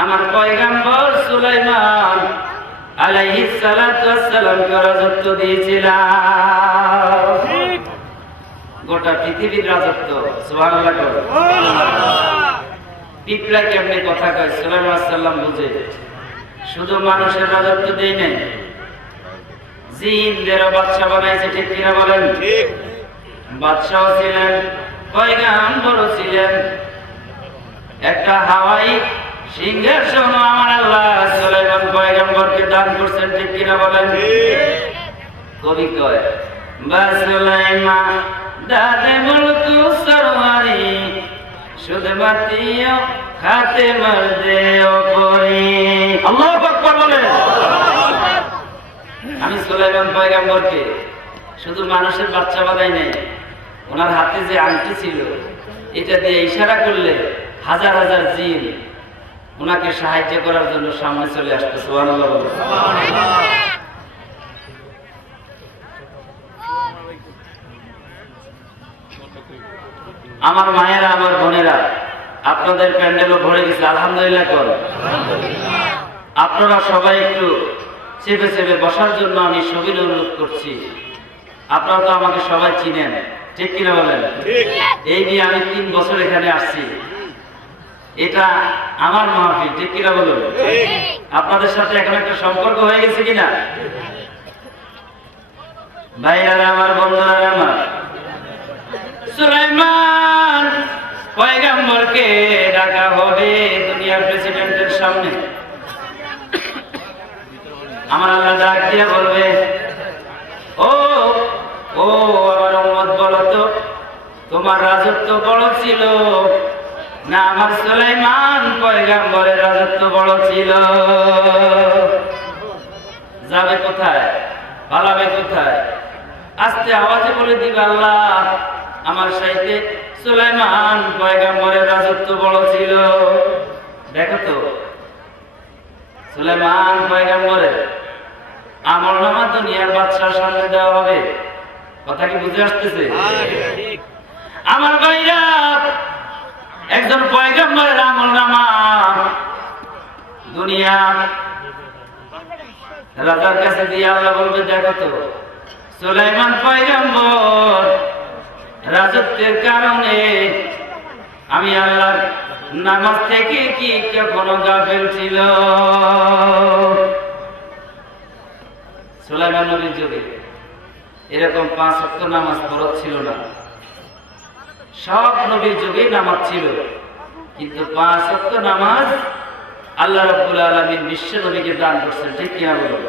আমার পয়গম্বর সুলাইমান আলাইহিস সালাতু ওয়াস সালামকে রাজত্ব দিয়েছিলাম, গোটা পৃথিবীর রাজত্ব। সুবহানাল্লাহ। পিঁপড়া কেমনে কথা কয় সুলাইমান আলাইহিস সালাম বুঝে, শুধু মানুষের রাজত্ব দেই নাই, জিনদেরও বাদশা বানাইছে, ঠিক কিনা বলেন? বাদশাও ছিলেন, পয়গম্বরও ছিলেন। একটা হাওয়াই সিংহাসন আমার আল্লাহ সুলাইমান পয়গম্বরকে দান করছেন, ঠিক কিনা বলেন? কবি কয় বা সুলাইমান দাদে মুলকু সরওয়ারি শুধু বাতিও খাতে মর্দে ওপরি। আল্লাহু আকবার বলেন। আমি সুলাইমান পয়গম্বরকে শুধু মানুষের বাচ্চা বানাই নাই, ওনার হাতে যে আংটি ছিল এটা দিয়ে ইশারা করলে হাজার হাজার জিন ওনাকে সাহায্য করার জন্য সামনে চলে আসতো। সুবহানাল্লাহ। আমার মায়েরা, আমার বোনেরা, আপনাদের প্যান্ডেলও ভরে গেছে, আলহামদুলিল্লাহ কর। আপনারা সবাই একটু চেপে চেপে বসার জন্য আমি সবিনয় অনুরোধ করছি। আপনারা তো আমাকে সবাই চিনেন, ঠিক কিনা বলেন? এই নিয়ে আমি 3 বছর এখানে আসছি, এটা আমার মাহফিল, ঠিক কিনা বলুন? আপনাদের সাথে এখন একটা সম্পর্ক হয়ে গেছে কিনা? ভাইয়ারা আমার, বন্ধুরা আমার, সুলাইমান পয়গম্বরকে ডাকা হবে দুনিয়ার প্রেসিডেন্টের সামনে। আমার আল্লাহ ডাক দিয়ে বলবে, ও ও আমার উম্মত, বলো তো তোমার রাজত্ব বড় ছিল না আমার সুলাইমান পয়গম্বরের রাজত্ব বড় ছিল? যাবে কোথায়, পালাবে কোথায়? আস্তে আওয়াজে বলে দিবে, আল্লাহ আমার সাথে সুলাইমান পয়গম্বরের রাজত্ব বড় ছিল। দেখো তো সুলাইমান পয়গম্বরের আমলনামা দুনিয়ার বাদশার সামনে দেওয়া হবে। কথা কি বুঝে আসতেছে? আমার ভাইরা, একজন পয়গম্বরের আমলনামা দুনিয়ার রাজার কাছে দিয়ে আল্লাহ বলবে, দেখো তো সুলাইমান পয়গম্বর রাজত্বের কারণে আমি আল্লাহর নামাজ থেকে কি কখনো গাফেল ছিল? সুলাইমান নবীর যুগে এরকম 5 ওয়াক্ত নামাজ ফরজ ছিল না। সব নবীর যুগে নামাজ ছিল, কিন্তু 5 ওয়াক্ত নামাজ আল্লাহ রাব্বুল আলামিন বিশ্ব নবীকে দান করছেন, ঠিক কি না বলুন?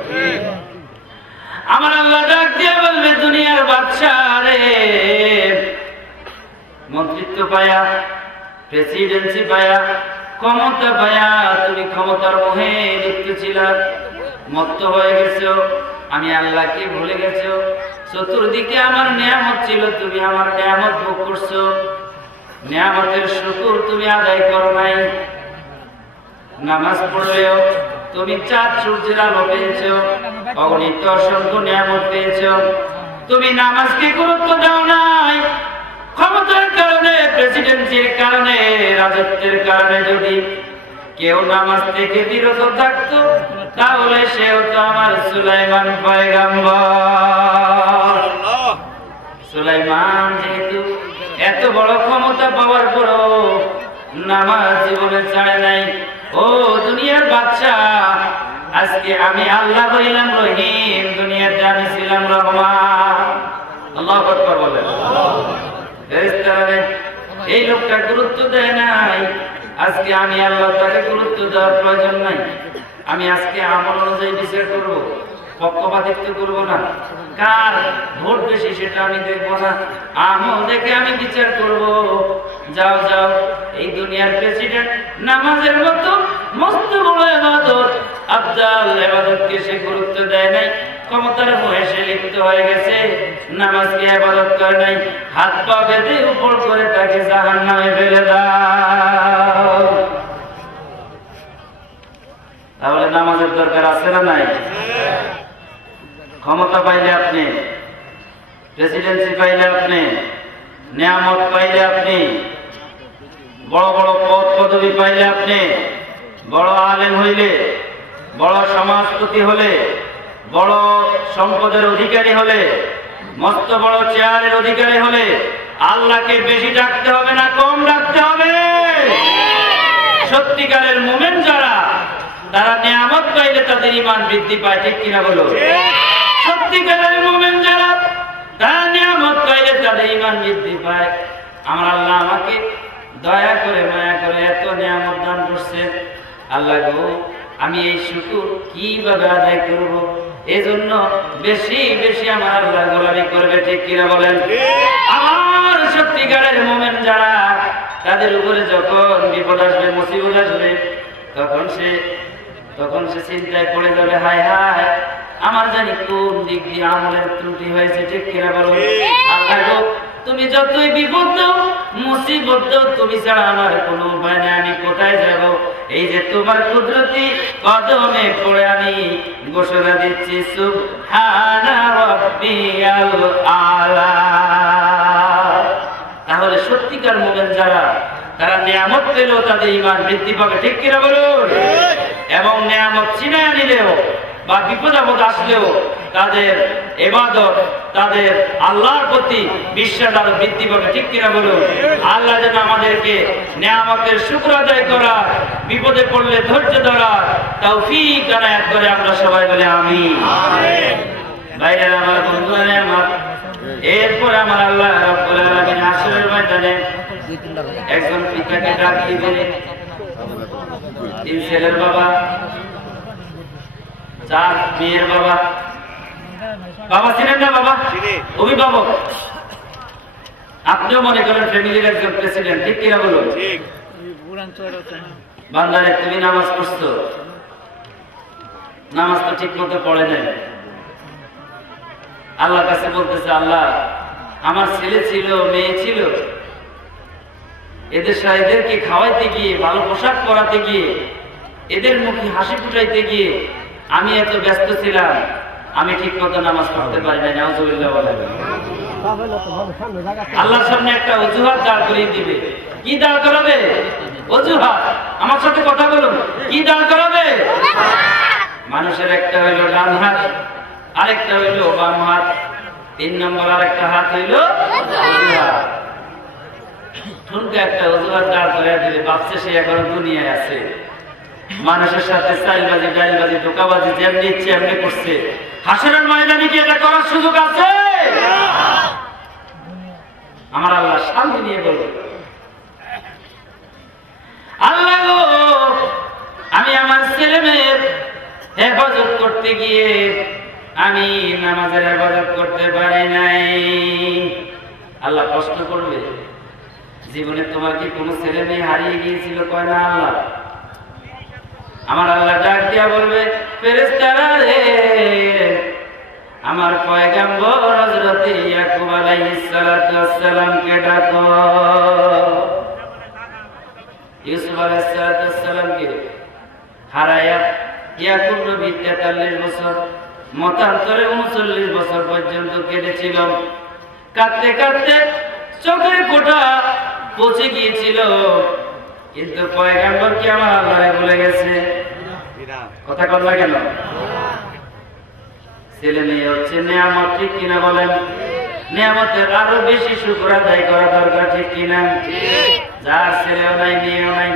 আমার আল্লাহ ডাক দিয়ে বলবে, দুনিয়ার বাদশা রে, মন্ত্রিত্ব পায়া, প্রেসিডেন্সি পায়া, ক্ষমতা পায়া তুমি ক্ষমতার মোহে লিপ্ত ছিলা, মত্ত হয়ে গেছো, আমি আল্লাহকে ভুলে গেছো। চতুর্দিকে আমার নিয়ামত ছিল, তুমি আমার নিয়ামত ভোগ করছো, নিয়ামতের শুকর তুমি আদায় করো নাই। নামাজ পড়লেও তুমি চাঁদ সূর্যের আলো পেয়েছো, অগণিত অসংখ্য নিয়ামত পেয়েছো, তুমি নামাজকে গুরুত্ব দাও নাই। ক্ষমতার কারণে, প্রেসিডেন্সির কারণে, রাজত্বের কারণে যদি কেউ নামাজ থেকে বিরত থাকতো, তাহলে সেও তো আমার সুলাইমান পয়গম্বর। সুলাইমান যেহেতু এত বড় ক্ষমতা পাওয়ার পরও নামাজ জীবনে ছাড়ে নাই। ও দুনিয়ার বাদশা, আজকে আমি আল্লাহ হইলাম রহিম, দুনিয়াতে আমি ছিলাম রহমান। আল্লাহু আকবার বলেন। এই লোকটা গুরুত্ব দেয় নাই, আজকে আমি আল্লাহ তাকে গুরুত্ব দেওয়ার প্রয়োজন নাই। আমি আজকে আমল অনুযায়ী বিচার করবো, পক্ষপাতিত্ব করবো না। কার ভোট বেশি সেটা আমি দেখবো না, আমল দেখে আমি বিচার করব। যাও যাও, এই দুনিয়ার প্রেসিডেন্ট নামাজের মতো মস্ত বড় ইবাদত, আফজাল ইবাদতকে সে গুরুত্ব দেয় নাই। ক্ষমতার বয়সে লিপ্ত হয়ে গেছে, নামাজকে ইবাদত করে নাই, হাত পা বেঁধে উপর করে তাকে জাহান্নামে ফেলে দাও। তাহলে নামাজের দরকার আছে না নাই? ক্ষমতা পাইলে আপনি, প্রেসিডেন্সি পাইলে আপনি, নিয়ামত পাইলে আপনি, বড় বড় পদ পদবি পাইলে আপনি, বড় আলেম হইলে, বড় সমাজপতি হলে, বড় সম্পদের অধিকারী হলে, মস্ত বড় চেয়ারের অধিকারী হলে আল্লাহকে বেশি ডাকতে হবে না কম ডাকতে হবে? সত্যিকারের মুমিন যারা, তারা নিয়ামত পাইলে তাদের ঈমান বৃদ্ধি পায়, ঠিক কিনা বলো? সত্যিকারের মুমিন যারা, তারা নিয়ামত পাইলে তাদের ঈমান বৃদ্ধি পায়। আমার আল্লাহ আমাকে দয়া করে মায়া করে এত নিয়ামত দান করছে, আল্লাহ গো আমি এই শুকর কিভাবে আদায় করব? এজন্য বেশি বেশি আমার আল্লাহ গোলামি করবে, ঠিক কিনা বলেন? আমার সত্যিকারের মুমিন যারা, তাদের উপরে যখন বিপদ আসবে, মুসিবত আসবে, তখন সে চিন্তায় পড়ে যাবে, হায় হায় আমার জানি কোন দিক দিয়ে আমলের ত্রুটি হয়েছে, ঠিক কিনা বলো? আল্লাহ গো তুমি যতই বিপদ দাও, মুসিবত দাও, তুমি ছাড়া আমার কোনো উপায় নেই, আমি কোথায় যাব? এই যে তোমার কুদরতি কদমে পড়ে আমি ঘোষণা দিচ্ছি, সুবহানা রাব্বিয়াল আলা। তাহলে সত্যিকার মুমিন যারা, তারা নিয়ামত পেলেও তাদের ঈমান বৃদ্ধি পাবে, ঠিক কিনা বলুন? এবং নিয়ামত ছিনিয়ে নিলেও বা বিপদ আপদ আসলেও তাদের ইবাদত, তাদের আল্লাহর প্রতি বিশ্বাস আরো বৃদ্ধি পাবে, ঠিক কিনা বলুন? আল্লাহ যেন আমাদেরকে নিয়ামতের শুকর আদায় করা, বিপদে পড়লে ধৈর্য ধরা তৌফিক আনায়াত করে, আমরা সবাই বলে আমিন। ভাইরা আমার, বন্ধুরা আমার, এরপর আমার আল্লাহ রাব্বুল আলামিন হাসরের ময়দানে একজন পিতাকে ডাক দিবে, তিন ছেলের বাবা, চার মেয়ের বাবা। বাবা ছিলেন না? বাবা অভিভাবক, আপনিও মনে করেন ফ্যামিলির একজন প্রেসিডেন্ট, ঠিক কিনা বলুন? বান্দারে তুমি নামাজ পড়ছো, নামাজ তো ঠিক মতো পড়ে নাই, আল্লাহর কাছে বলতেছে, আল্লাহ আমার ছেলে ছিল, মেয়ে ছিল, এদেরকে খাওয়াইতে গিয়ে, ভালো পোশাক পরাতে গিয়ে, এদের মুখে হাসি ফুটাইতে গিয়ে আমি এত ব্যস্ত ছিলাম, আমি ঠিক মতো নামাজ পড়তে পারি না। নাউজুবিল্লাহ বলেন। আল্লাহর সামনে একটা অজুহাত দাঁড় করিয়ে দিবে। কি দাঁড় করাবে? অজুহাত। আমার সাথে কথা বলুন, কি দাঁড় করাবে? মানুষের একটা হইল ডান হাত, আরেকটা হইল বাম হাত, 3 নম্বর আরেকটা হাত হইল অজুহাত। ঠুনকে একটা অজুহাত দাঁড় করে দিলে ভাবছে সে এখন দুনিয়ায় আছে, মানুষের সাথে চাইলবাজি, ডাইলবাজি, ধোকাবাজি যেমনি ইচ্ছে এমনি করছে। হাসরের ময়দানে কি এটা করার সুযোগ আছে? আমার আল্লাহ শান্তি নিয়ে বলবে, আল্লাহ গো আমি আমার ছেলে মেয়ের হেফাজত করতে গিয়ে আমি নামাজের হেফাজত করতে পারি নাই। আল্লাহ প্রশ্ন করবে, জীবনে তোমার কি কোনো ছেলে মেয়ে হারিয়ে গিয়েছিল? কয় না আল্লাহ। আমার আল্লাহ ডাক দিয়া বলবে, ফেরেশতারা রে, আমার পয়গম্বর হযরত ইয়াকুব আলাইহিস সালাতু ওয়াস সালামকে ডাকো। ইউসুফ আলাইহিস সালাতু ওয়াস সালামকে হারায়া ইয়াকুব নবী 43 বছর, মতান্তরে 39 বছর পর্যন্ত কেঁদেছিল। কাঁদতে কাঁদতে চোখের কোটা পচে গিয়েছিল, কিন্তু পয়গম্বর কি আমার আল্লাহরে ভুলে গেছে? কথা কর না কেন? ছেলে মেয়ে হচ্ছে নিয়ামত, ঠিক কিনা বলেন? নিয়ামতের আরো বেশি শুকর আদায় করা দরকার, ঠিক কিনা? যার ছেলেও নাই মেয়েও নাই,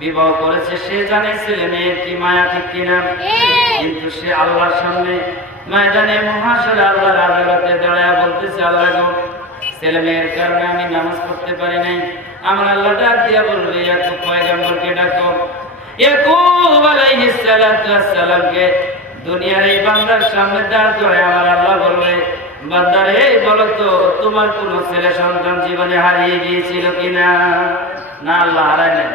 বিবাহ করেছে, সে জানে ছেলে মেয়ের কি মায়া, ঠিক কিনা? কিন্তু সে আল্লাহর সামনে ময়দানে মহাশরে আল্লাহর আদালতে দাঁড়ায় বলতেছে, আল্লাহ গো ছেলে মেয়ের কারণে আমি নামাজ পড়তে পারি নাই। আমার আল্লাহ ডাক দিয়া বলবে, ইয়াকুব পয়গম্বরকে ডাকো। ইয়াকুব আলাইহিস সালাতু ওয়াস সালামকে দুনিয়ার এই বান্দার সামনে দাঁড় করে আমার আল্লাহ বলবে, বান্দারে বলো তো তোমার কোন ছেলে সন্তান জীবনে হারিয়ে গিয়েছিল কিনা? না আল্লাহ হারায় নাই।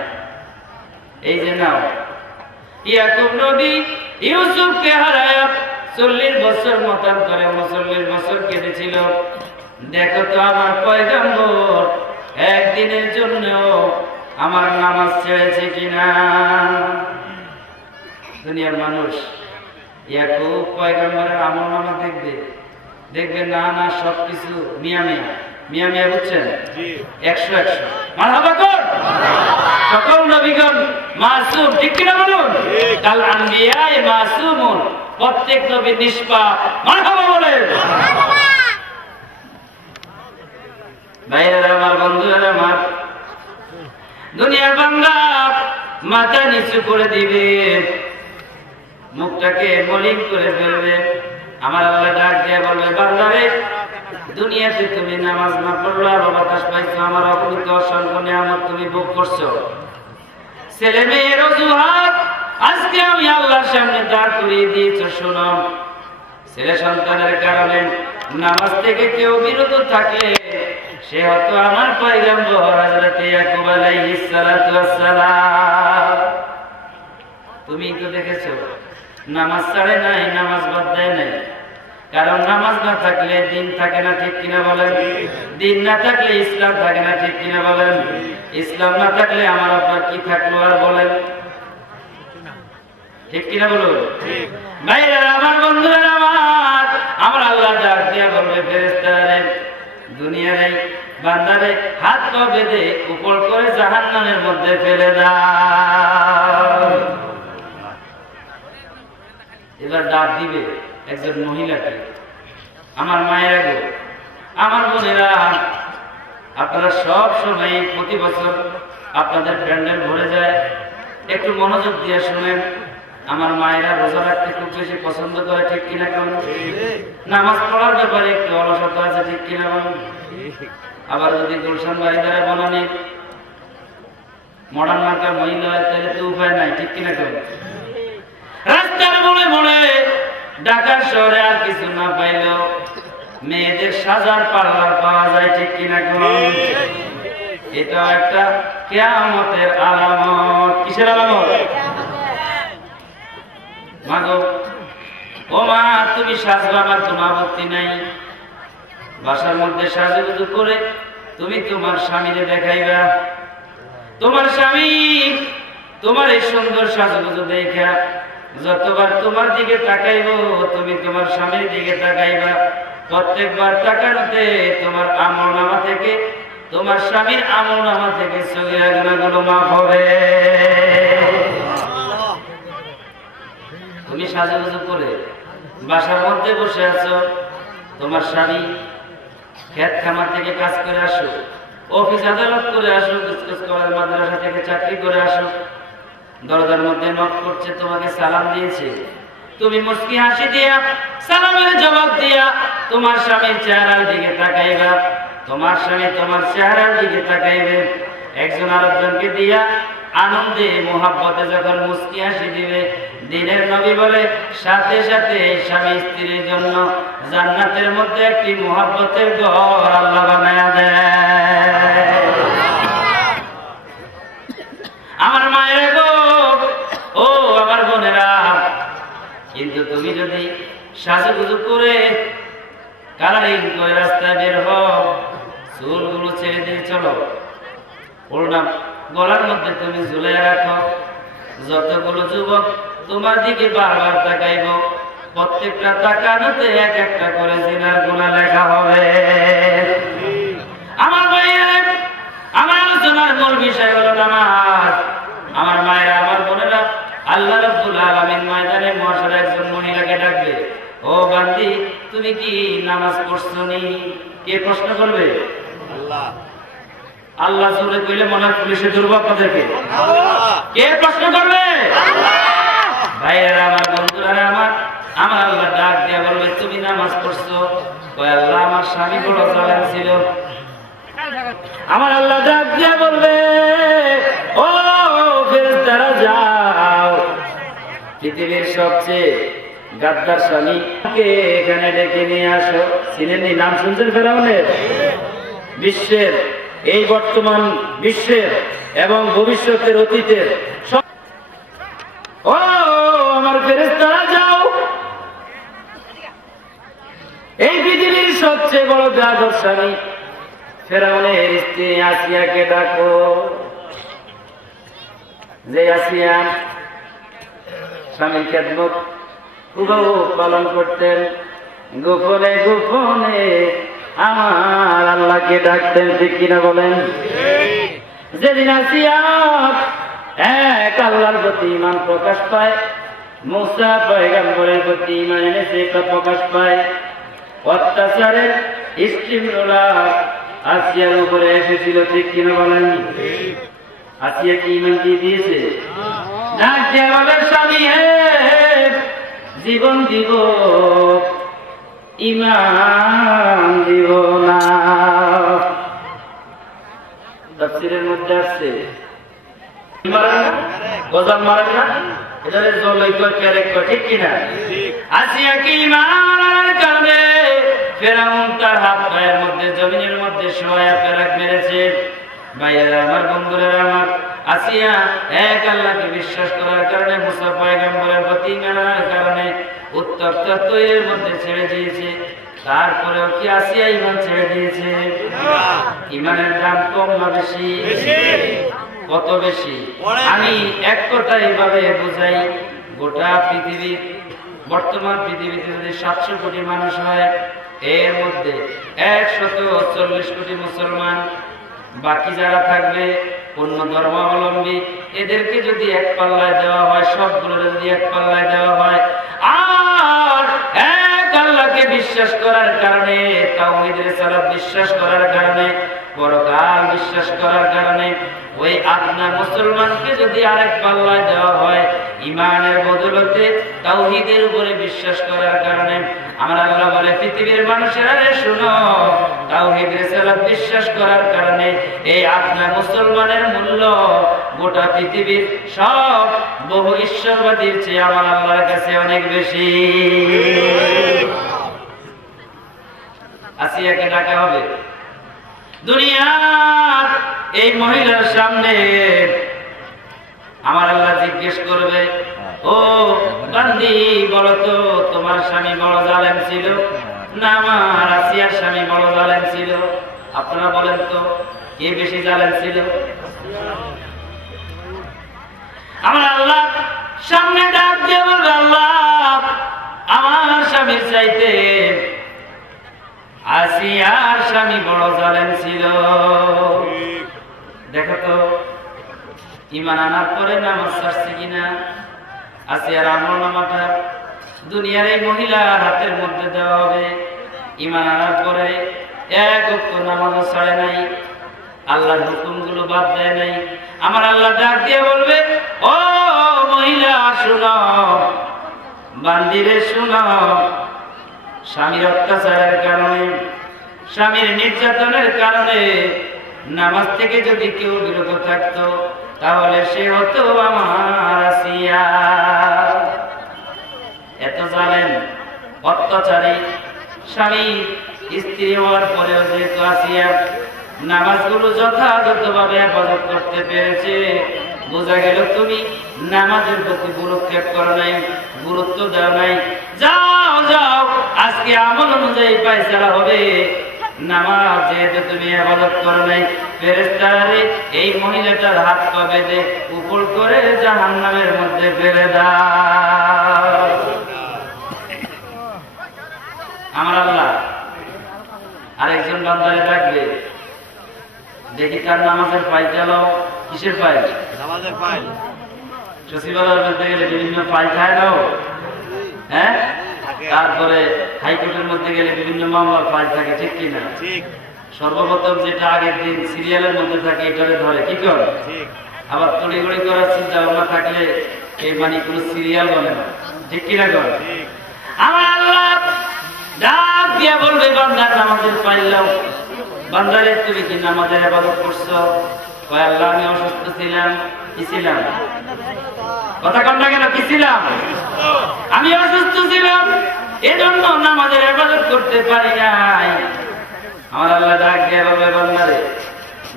এই যে নাও, ইয়াকুব নবী ইউসুফকে হারায়া 40 বছর মতান্তরে 39 বছর কেটেছিল। দেখো তো আমার পয়গম্বর একদিনের জন্য আমার নামাজ ছেড়েছে কিনা। দুনিয়ার মানুষ ইয়াকুব পয়গম্বরের আমল নামা দেখবে, দেখবে না না সবকিছু মিয়া মিয়া মিয়া মিয়া, বুঝছেন? 100 মারহাবা কর। সকল নবীগণ মাসুম, ঠিক কিনা বলুন? কাল আম্বিয়ায়ে মাসুমুন, প্রত্যেক নবী নিষ্পাপ। মারহাবা বলেন। ভাইয়েরা আমার, বন্ধুরা আমার, দুনিয়ার বান্দা মাথা নিচু করে দিবে, মুখটাকে মলিন করে ফেলবে। আমার আল্লাহ ডাক দিয়ে বলবে, বান্দারে দুনিয়াতে তুমি নামাজ না পড়লে আলো বাতাস পাইছো, আমার অগণিত অসংখ্য নিয়ামত তুমি ভোগ করছো। ছেলে মেয়ের অজুহাত আজকে আমি আল্লাহর সামনে দাঁড় করিয়ে দিয়েছো। শোনো, ছেলে সন্তানের কারণে নামাজ থেকে কেউ বিরত থাকলে সে হয়তো আমার পয়গম্বর হযরত ইয়াকুব আলাইহিস সালাতু ওয়াস সালাম। তুমি তো দেখেছো নামাজ ছাড়ে নাই, নামাজ বাদ দেয় নাই। কারণ নামাজ না থাকলে দিন থাকে না, ঠিক কিনা বলেন? দিন না থাকলে ইসলাম থাকে না, ঠিক কিনা বলেন? ইসলাম না থাকলে আমার আপনার কি থাকলো আর বলেন, ঠিক কিনা বলুন? ভাইরা আমার, বন্ধুরা আমার, আমার আল্লাহ ডাক দিয়া বলবে, ফেরেশতারে দুনিয়ার এই বান্দারে হাত পা বেঁধে উপর করে জাহান্নামের মধ্যে ফেলে দাও। এবার ডাক দিবে একজন মহিলাকে, আমার মায়েরা গো, আমার বোনেরা, আপনারা সব সময় প্রতি বছর আপনাদের প্যান্ডেল ভরে যায়, একটু মনোযোগ দিয়ে শুনেন। আমার মায়েরা রোজা রাখতে খুব বেশি পছন্দ করে, ঠিক কিনা কেমন? নামাজ পড়ার ব্যাপারে একটু অলসতা আছে, ঠিক কিনা বলুন? আবার যদি গুলশান বাড়িদারে বনানি মডার্ন মার্কার মহিলা হয় তাহলে তো উপায় নাই, ঠিক কিনা কেমন? রাস্তার মোড়ে মোড়ে ঢাকার শহরে আর কিছু না পাইলেও মেয়েদের সাজার পার্লার পাওয়া যায়, ঠিক কিনা কেমন? এটা একটা কিয়ামতের আলামত। কিসের আলামত? মাগো, ও মা, তুমি সাজবা, আমার কোনো আপত্তি নাই। বাসার মধ্যে সাজুগুজু করে তুমি তোমার স্বামীরে দেখাইবা। তোমার স্বামী তোমার এই সুন্দর সাজুগুজু দেখা যতবার তোমার দিকে তাকাইব, তুমি তোমার স্বামীর দিকে তাকাইবা। প্রত্যেকবার তাকানোতে তোমার আমলনামা থেকে, তোমার স্বামীর আমলনামা থেকে সগীরা গুনাহগুলো মাফ হবে। তুমি সাজুগুজু করে বাসার মধ্যে বসে আছো, তোমার স্বামী ক্ষেত খামার থেকে কাজ করে আসো, অফিস আদালত করে আসো, কলেজ মাদ্রাসা থেকে চাকরি করে আসো, দরজার মধ্যে নক করছে, তোমাকে সালাম দিয়েছে, তুমি মুস্কি হাসি দিয়া সালামের জবাব দিয়া তোমার স্বামীর চেহারার দিকে তাকাইবা। তোমার স্বামী তোমার চেহারার দিকে তাকাইবে। একজন আরেকজনকে দিয়া আনন্দে মোহাব্বতে যখন মুস্কি হাসি দিবে, দিনের নবী বলে সাথে সাথে স্বামী স্ত্রীর জন্য জান্নাতের মধ্যে একটি মোহাব্বতের ঘর আল্লাহ বানায়া দেয়। আমার মায়ের গো, ও আমার বোনেরা, কিন্তু তুমি যদি সাজুগুজু করে কালারিং করে রাস্তায় বের হও, চুলগুলো ছেড়ে দিয়ে চলো, ওড়না গলার মধ্যে তুমি ঝুলাই রাখো, যতগুলো যুবক তোমার দিকে বারবার তাকাইব, প্রত্যেকটা তাকানোতে এক একটা করে জিনার গুনাহ লেখা হবে। আমার ভাইয়ের, আমার আলোচনার মূল বিষয় হলো নামাজ। আমার মায়েরা, আমার বোনেরা, আল্লাহ রাব্বুল আলামিন ময়দানে মহাশরে একজন মহিলাকে ডাকবে, ও বান্দি, তুমি কি নামাজ পড়ছো নি? কে প্রশ্ন করবে? আল্লাহ। আল্লাহ জোরে কইলে মনে হয় পুলিশে ধরবো আপনাদেরকে। কে প্রশ্ন করবে? ভাইয়েরা আমার, বন্ধুরা আমার, আমার আল্লাহ ডাক দিয়া বলবে, তুমি নামাজ পড়ছো? কয় আল্লাহ, আমার স্বামী বড় জালেম ছিল। আমার আল্লাহ ডাক দিয়া বলবে, ও ফেরেশতারা যাও, পৃথিবীর সবচেয়ে গাদ্দার স্বামীকে এখানে ডেকে নিয়ে আসো। চিনেননি? নাম শুনছেন ফেরাউনের? বিশ্বের, এই বর্তমান বিশ্বের এবং ভবিষ্যতের, অতীতের। ও আমার ফেরেশতারা যাও, এই পৃথিবীর সবচেয়ে বড় বেয়াদব স্বামী ফেরাউনের স্ত্রী আসিয়াকে ডাকো। যে আসিয়া স্বামীর খেদমত হুবহু পালন করতেন, গোপনে গোপনে আমার আল্লাহকে ডাকতেন, ঠিক কিনা বলেন? যেদিন আসিয়া এক আল্লাহর প্রতি ইমান প্রকাশ পায়, মুসা পয়গম্বরের প্রতি ইমান এনেছে তা প্রকাশ পায়, অত্যাচারের স্টিমরোলার আসিয়ার উপরে এসেছিল, ঠিক কিনা বলেন? আসিয়া কি ইমান দিয়ে দিয়েছে? ডাক দিয়ে বলে, স্বামী হে, জীবন দিব, ইমান দিব না। তাফসীরের মধ্যে আসছে গজল মারেন না, এটা ঠিক কিনা? আসিয়া কি ইমানের কারণে ফেরাউন তার হাত পায়ের মধ্যে জমিনের মধ্যে শোয়া পেরাক মেরেছে। ভাইয়েরা আমার, বন্ধুরা আমার, আসিয়া এক আল্লাহকে বিশ্বাস করার কারণে, মুসা পয়গম্বরের প্রতি ইমানের কারণে উত্তপ্ত তৈরের মধ্যে ছেড়ে দিয়েছে। তারপরেও কি আসিয়া ইমান ছেড়ে দিয়েছে? ইমানের দাম কম না বেশি? কত বেশি? আমি এক কথা এইভাবে বুঝাই, গোটা পৃথিবীর বর্তমান পৃথিবীতে যদি 700 কোটি মানুষ হয়, এর মধ্যে 140 কোটি মুসলমান, বাকি যারা থাকবে অন্য ধর্মাবলম্বী, এদেরকে যদি এক পাল্লায় দেওয়া হয়, সবগুলো যদি এক পাল্লায় দেওয়া হয়, আর এক আল্লাহকে বিশ্বাস করার কারণে, তাওহীদের সালাত বিশ্বাস করার কারণে, পরকাল বিশ্বাস করার কারণে ওই আপনার মুসলমানকে যদি আরেক পাল্লায় দেওয়া হয়, ইমানের বদলতে তাওহীদের উপরে বিশ্বাস করার কারণে, আমার আল্লাহ বলে, পৃথিবীর মানুষেরা শুনো, তাওহীদের সালাত বিশ্বাস করার কারণে এই আপনার মুসলমানের মূল্য গোটা পৃথিবীর সব বহু ঈশ্বরবাদীর চেয়ে আমার আল্লাহর কাছে অনেক বেশি। আসিয়াকে ডাকা হবে দুনিয়ার এই মহিলার সামনে, আমার আল্লাহ জিজ্ঞেস করবে, ও বান্দি, বলো তো তোমার স্বামী বড় জালেম ছিল না আমার আসিয়ার স্বামী বড় জালেম ছিল? আপনারা বলেন তো, কে বেশি জালেম ছিল? আমার আল্লাহ সামনে ডাক দিয়ে বলবে, আল্লাহ, আমার স্বামীর চাইতে আসিয়ার স্বামী বড় জালেম ছিল। দেখো তো ইমান আনার পরে নামাজ ছাড়ছে কিনা। আসিয়ার আমলনামাটা দুনিয়ার এই মহিলার হাতের মধ্যে দেওয়া হবে। ইমান আনার পরে এক ওয়াক্ত নামাজও ছাড়ে নাই, আল্লাহর হুকুমগুলো বাদ দেয় নাই। আমার আল্লাহ ডাক দিয়ে বলবে, ও মহিলা শুনো, বান্দিরে শুনো, স্বামীর অত্যাচারের কারণে, স্বামীর নির্যাতনের কারণে নামাজ থেকে যদি কেউ বিরত থাকতো, তাহলে সে হতো আমার আসিয়া। এত জালেম, অত্যাচারী স্বামী স্ত্রী হওয়ার পরেও যেহেতু আসিয়া নামাজগুলো যথাযথভাবে হেফাজত করতে পেরেছে, বোঝা গেল তুমি নামাজের প্রতি গুরুক্ষেপ করো নাই, গুরুত্ব দাও নাই। যাও যাও, আজকে আমল অনুযায়ী ফয়সালা হবে। নামাজ যেহেতু তুমি হেফাজত করো নাই, ফেরেশতারা এই মহিলাটার হাত পা বেঁধে উপর করে জাহান্নামের মধ্যে ফেলে দাও। আমার আল্লাহ আরেকজন বান্দারে ডাকবে, দেখি তার নামাজের ফাইল চালাও। কিসের ফাইল? নামাজের ফাইল। সচিবালয় বলতে গেলে বিভিন্ন ফাইল খায় নাও, হ্যাঁ? তারপরে হাইকোর্টের মধ্যে গেলে বিভিন্ন মামলার ফাইল থাকে, ঠিক কিনা? সর্বপ্রথম যেটা আগের দিন সিরিয়ালের মধ্যে থাকে এটারে ধরে, কি করে? আবার তড়িঘড়ি করার চিন্তা ভাবনা থাকলে এই মানে কোনো সিরিয়াল বলে না, ঠিক কিনা করে? আমার আল্লাহ ডাক দিয়া বলবে, বান্দার নামাজের ফাইল নাও। বান্দারে তুমি কি নামাজের ইবাদত করছো? কয়, আল্লাহ আমি অসুস্থ ছিলাম। কি ছিলাম? কথা কন না কেন? কি ছিলাম? আমি অসুস্থ ছিলাম, এজন্য নামাজের ইবাদত করতে পারি নাই। আমার আল্লাহ ডাক দিয়ে বলবে, বান্দারে,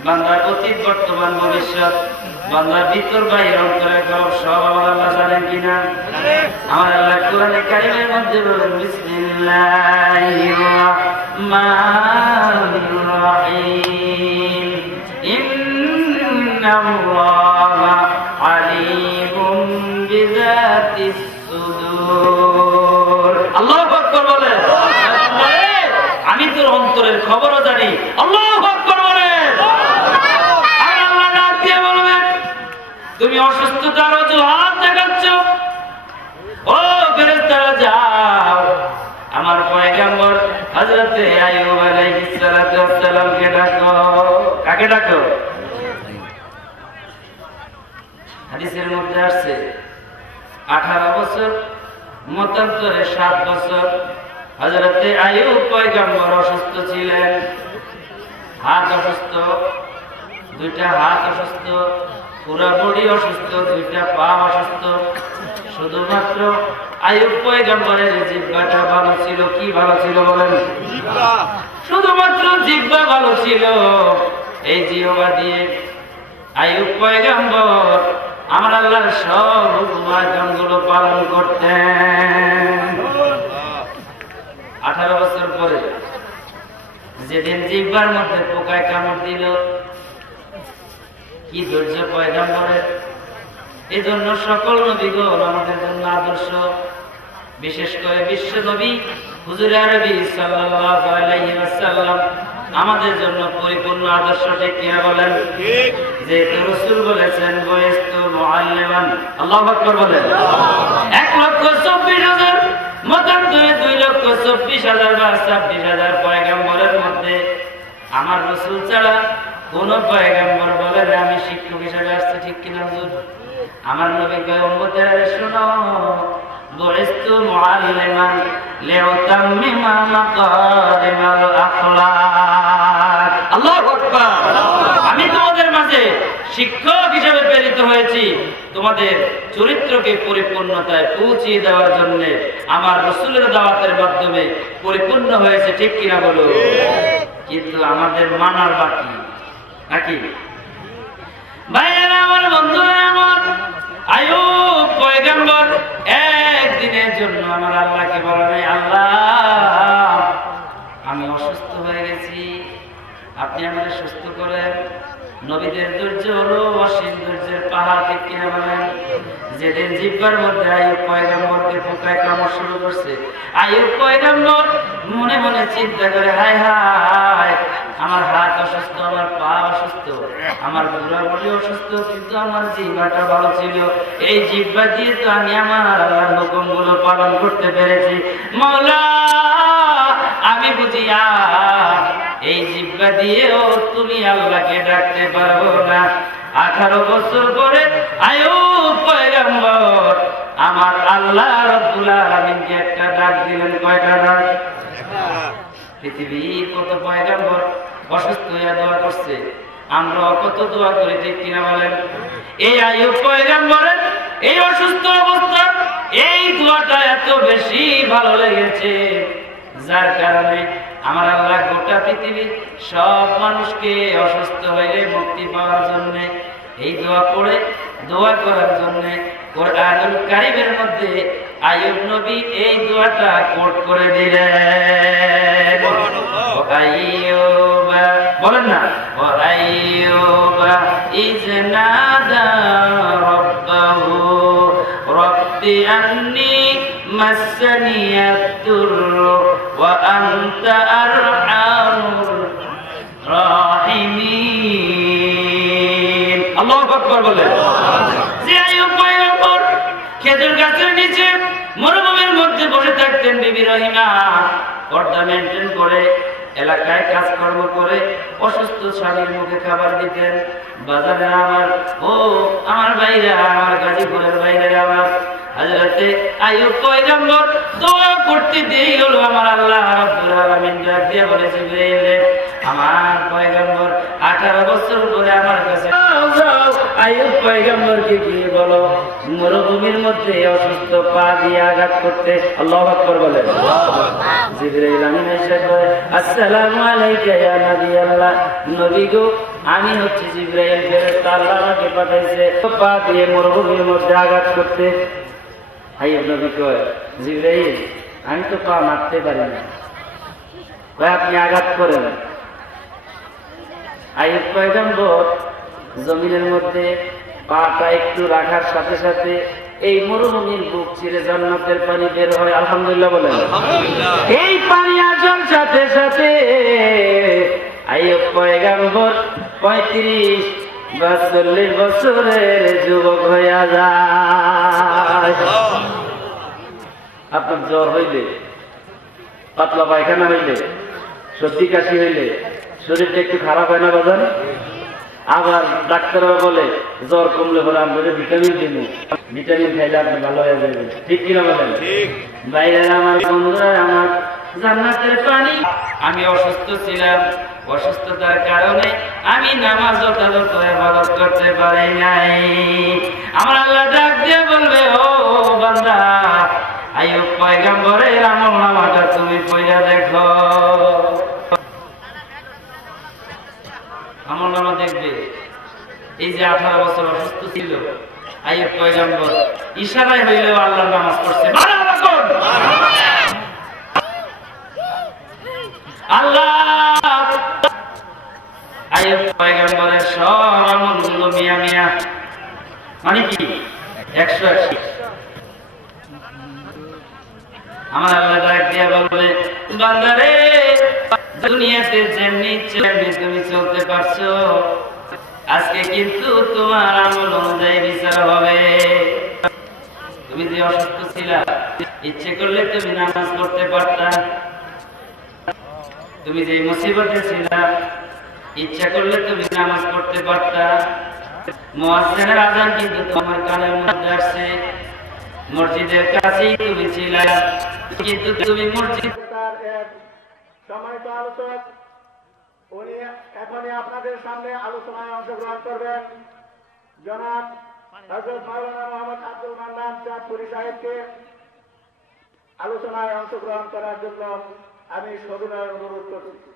বান্দার অতীত বর্তমান ভবিষ্যৎ, বান্দার ভিতর বাহির অন্তরে সব আমার আল্লাহ জানেন কিনা? আমার আল্লাহ কোরআনে কারিমের মধ্যে বলেন বিসমিল্লাহির রাহমানির রাহিম ইন্নাল্লাহা আলিমুম বিযাতিস সুদূর। আল্লাহু আকবার বলেন। আমি তোর অন্তরের খবরও জানি। আল্লাহু আকবার বলেন। আর আল্লাহ ডাক দিয়ে বলবেন তুমি অসুস্থতার অজুহাত দেখাচ্ছ, ও ফেরেশতারা যাও আমার পয়গম্বর হযরত আইয়ুব আলাইহিস সালাতু ওয়াস সালামকে ডাকো। কাকে ডাকো? হাদিসের মধ্যে আসছে 18 বছর মতান্তরে 7 বছর হযরত আইয়ুব পয়গম্বর অসুস্থ ছিলেন। হাত অসুস্থ, 2টা হাত অসুস্থ, পুরা বডি অসুস্থ, 2টা পা অসুস্থ। শুধুমাত্র আইয়ুব পয়গম্বরের জিহ্বাটা ভালো ছিল। কি ভালো ছিল বলেন? শুধুমাত্র জিহ্বা ভালো ছিল। এই জিহ্বা দিয়ে আইয়ুব পয়গম্বর আমার আল্লাহর সব হুকুম আদেশগুলো পালন করতেন। 18 বছর পরে যেদিন জিহ্বার মধ্যে পোকায় কামড় দিল, কি ধৈর্য পয়গম্বরের! এজন্য সকল নবীগণ আমাদের জন্য আদর্শ। বিশেষ করে বিশ্ব নবী হুজুর আরবি সাল্লাল্লাহু আলাইহি ওয়াসাল্লাম আমাদের জন্য পরিপূর্ণ আদর্শ। ঠিক কিনা বলেন? যে রাসূল বলেছেন বয়স্তু মুআল্লিমান। আল্লাহু আকবার বলেন। 1,24,000 মতান্তরে 2,24,000 বা 26,000 পয়গম্বরের মধ্যে আমার রাসূল ছাড়া কোন পয়গম্বর বলেন আমি শিক্ষক হিসেবে আসছি। ঠিক কিনা হুজুর? আমার নবী কয় উম্মতেরা শোনো, বুইস্তু মুআল্লিমান লিউতাম্মিমা মাকারিমাল আখলাক। আল্লাহু আকবার। আমি তোমাদের মাঝে শিক্ষক হিসেবে প্রেরিত হয়েছি তোমাদের চরিত্রকে পরিপূর্ণতায় পৌঁছিয়ে দেওয়ার জন্য। আমার রাসূলের দাওয়াতের মাধ্যমে পরিপূর্ণ হয়েছে। ঠিক কিনা বলো? কিন্তু আমাদের মানার বাকি নাকি? ভাইয়েরা আমার, বন্ধুরা আমার, আইয়ুব পয়গম্বর একদিনের জন্য আমার আল্লাহকে বলেন আল্লাহ আমি অসুস্থ হয়ে গেছি, আপনি আমাকে সুস্থ করেন। নবীদের ধৈর্য হলো অসীম ধৈর্যের পাহাড়। ঠিক কিনা বলেন? যেদিন জিহ্বার মধ্যে আইয়ুব পয়গম্বরকে পোকায় কামড় শুরু করছে, আইয়ুব পয়গম্বর মনে মনে চিন্তা করে হায় হায় আমার হাত অসুস্থ, আমার পা অসুস্থ, আমার পুরা বডি অসুস্থ, কিন্তু আমার জিহ্বাটা ভালো ছিল। এই জিহ্বা দিয়ে তো আমি আমার আল্লাহর হুকুমগুলো পালন করতে পেরেছি। মাওলা আমি বুঝি এই জিহ্বা দিয়েও তুমি আল্লাহকে ডাকতে পারবো না। 18 বছর পরে আইয়ুব পয়গম্বর আমার আল্লাহ রাব্বুল আলামিনকে একটা ডাক দিলেন। কয়টা ডাক? পৃথিবীর কত পয়গম্বর অসুস্থ হয়ে দোয়া করছে, আমরা কত দোয়া করি। ঠিক কিনা বলেন? এই আইয়ুব পয়গম্বরের এই অসুস্থ অবস্থা এই দোয়াটা এত বেশি ভালো লেগেছে, যার কারণে আমার আল্লাহ গোটা পৃথিবীর সব মানুষকে অসুস্থ হইলে মুক্তি পাওয়ার জন্য এই দোয়া পড়ে দোয়া করার জন্য কোরআনুল কারীমের মধ্যে আইয়ুব নবী এই দোয়াটা কোট করে দিলেন। আইয়ুব বলেন না, ও আইয়ুব ইজনাদা রাব্বাহু রব্বি আন্নী মাসসানিয়াদ-দুররু ওয়া আনতা আরহামুর রাহিমিন। আল্লাহু আকবার বলেন। যে আইয়ুব পয়গম্বর খেজুর গাছের নিচে মরুভূমির মধ্যে বসে থাকতেন, বিবি রহিমা পর্দা মেনটেন করে এলাকায় কাজকর্ম করে অসুস্থ স্বামীর মুখে খাবার দিতেন। বাজারে আমার ভাইরা, আমার গাজীপুরের ভাইরা, আমার হযরতে আইয়ুব পয়গম্বর দোয়া করতে দেরি হলো, আমার আল্লাহ রাব্বুল আলামিন ডাক দিয়ে বলে জিবরাইল আমার পয়গম্বর 18 বছর পরে আমার কাছে আইয়ুব পয়গম্বরকে গিয়ে বলো মরুভূমির মধ্যে অসুস্থ পা দিয়ে আঘাত করতে। আল্লাহু আকবার বলেন। জিবরাইল আমিন এসে কয় আসসালামু আলাইকা ইয়া নবী আল্লাহ। নবী গো আমি হচ্ছে জিবরাইল, ফেরেশতা আল্লাহ আমাকে পাঠাইছে পা দিয়ে মরুভূমির মধ্যে আঘাত করতে। আইয়ুব নবী কয়, জিবরাইল আমি তো পা মারতে পারি না। কয় আপনি আঘাত করেন। আইয়ুব পয়গম্বর জমিনের মধ্যে পাটা একটু রাখার সাথে সাথে এই মরুভূমির বুক ছিঁড়ে জান্নাতের পানি বের হয়। আলহামদুলিল্লাহ বলেন। এই পানি আসার সাথে সাথে আইয়ুব পয়গম্বর 35 বা 40 বছরের যুবক হইয়া যায়। আপনার জ্বর হইলে, পাতলা পায়খানা হইলে, সর্দি কাশি হইলে শরীরটা একটু খারাপ হয় না বাজান? আবার ডাক্তাররা বলে জ্বর কমলে পরে আমরা ভিটামিন দিব, ভিটামিন খাইলে আপনি ভালো হয়ে যাবেন। ঠিক কিনা বলেন? বাইরে আমার বন্ধুরা, আমার জান্নাতের পানি। আমি অসুস্থ ছিলাম, অসুস্থতার কারণে আমি নামাজ যথাযথ ইবাদত করতে পারি নাই। আমার আল্লাহ ডাক দিয়ে বলবে, ও বান্দা, আইয়ুব পয়গম্বরের আমলনামাটা তুমি পড়া দেখো। আমলনামা দেখবে। এই যে 18 বছর অসুস্থ ছিল আইয়ুব পয়গম্বর, ইশারায় হইলেও আল্লাহর নামাজ পড়ছে। আল্লাহ আইয়ুব পয়গম্বরের সব আমলগুলো মিয়া মিয়া, মানে কি 180। আমার আল্লাহ ডাক দিয়া বলবে, বান্দারে, দুনিয়াতে যেমনি তুমি চলতে পারছো, আজকে কিন্তু তোমার আমল অনুযায়ী বিচার হবে। তুমি যে অসুস্থ ছিলা, ইচ্ছে করলে তুমি নামাজ পড়তে পারতা। তুমি যে মুসিবতে ছিলা, ইচ্ছা করলে তুমি নামাজ পড়তে পারতা। মুয়াজ্জিনের আযান কিন্তু তোমার কানের মধ্যে আসছে, মসজিদের কাছেই তুমি ছিলা, কিন্তু তুমি মসজিদ। সম্মানিত আলোচক, উনি এখনই আপনাদের সামনে আলোচনায় অংশগ্রহণ করবেন। জনাব হযরত মাওলানা মোহাম্মদ আব্দুল মান্নান চাঁদপুরি সাহেবকে আলোচনায় অংশগ্রহণ করার জন্য আমি সবিনয় অনুরোধ করছি।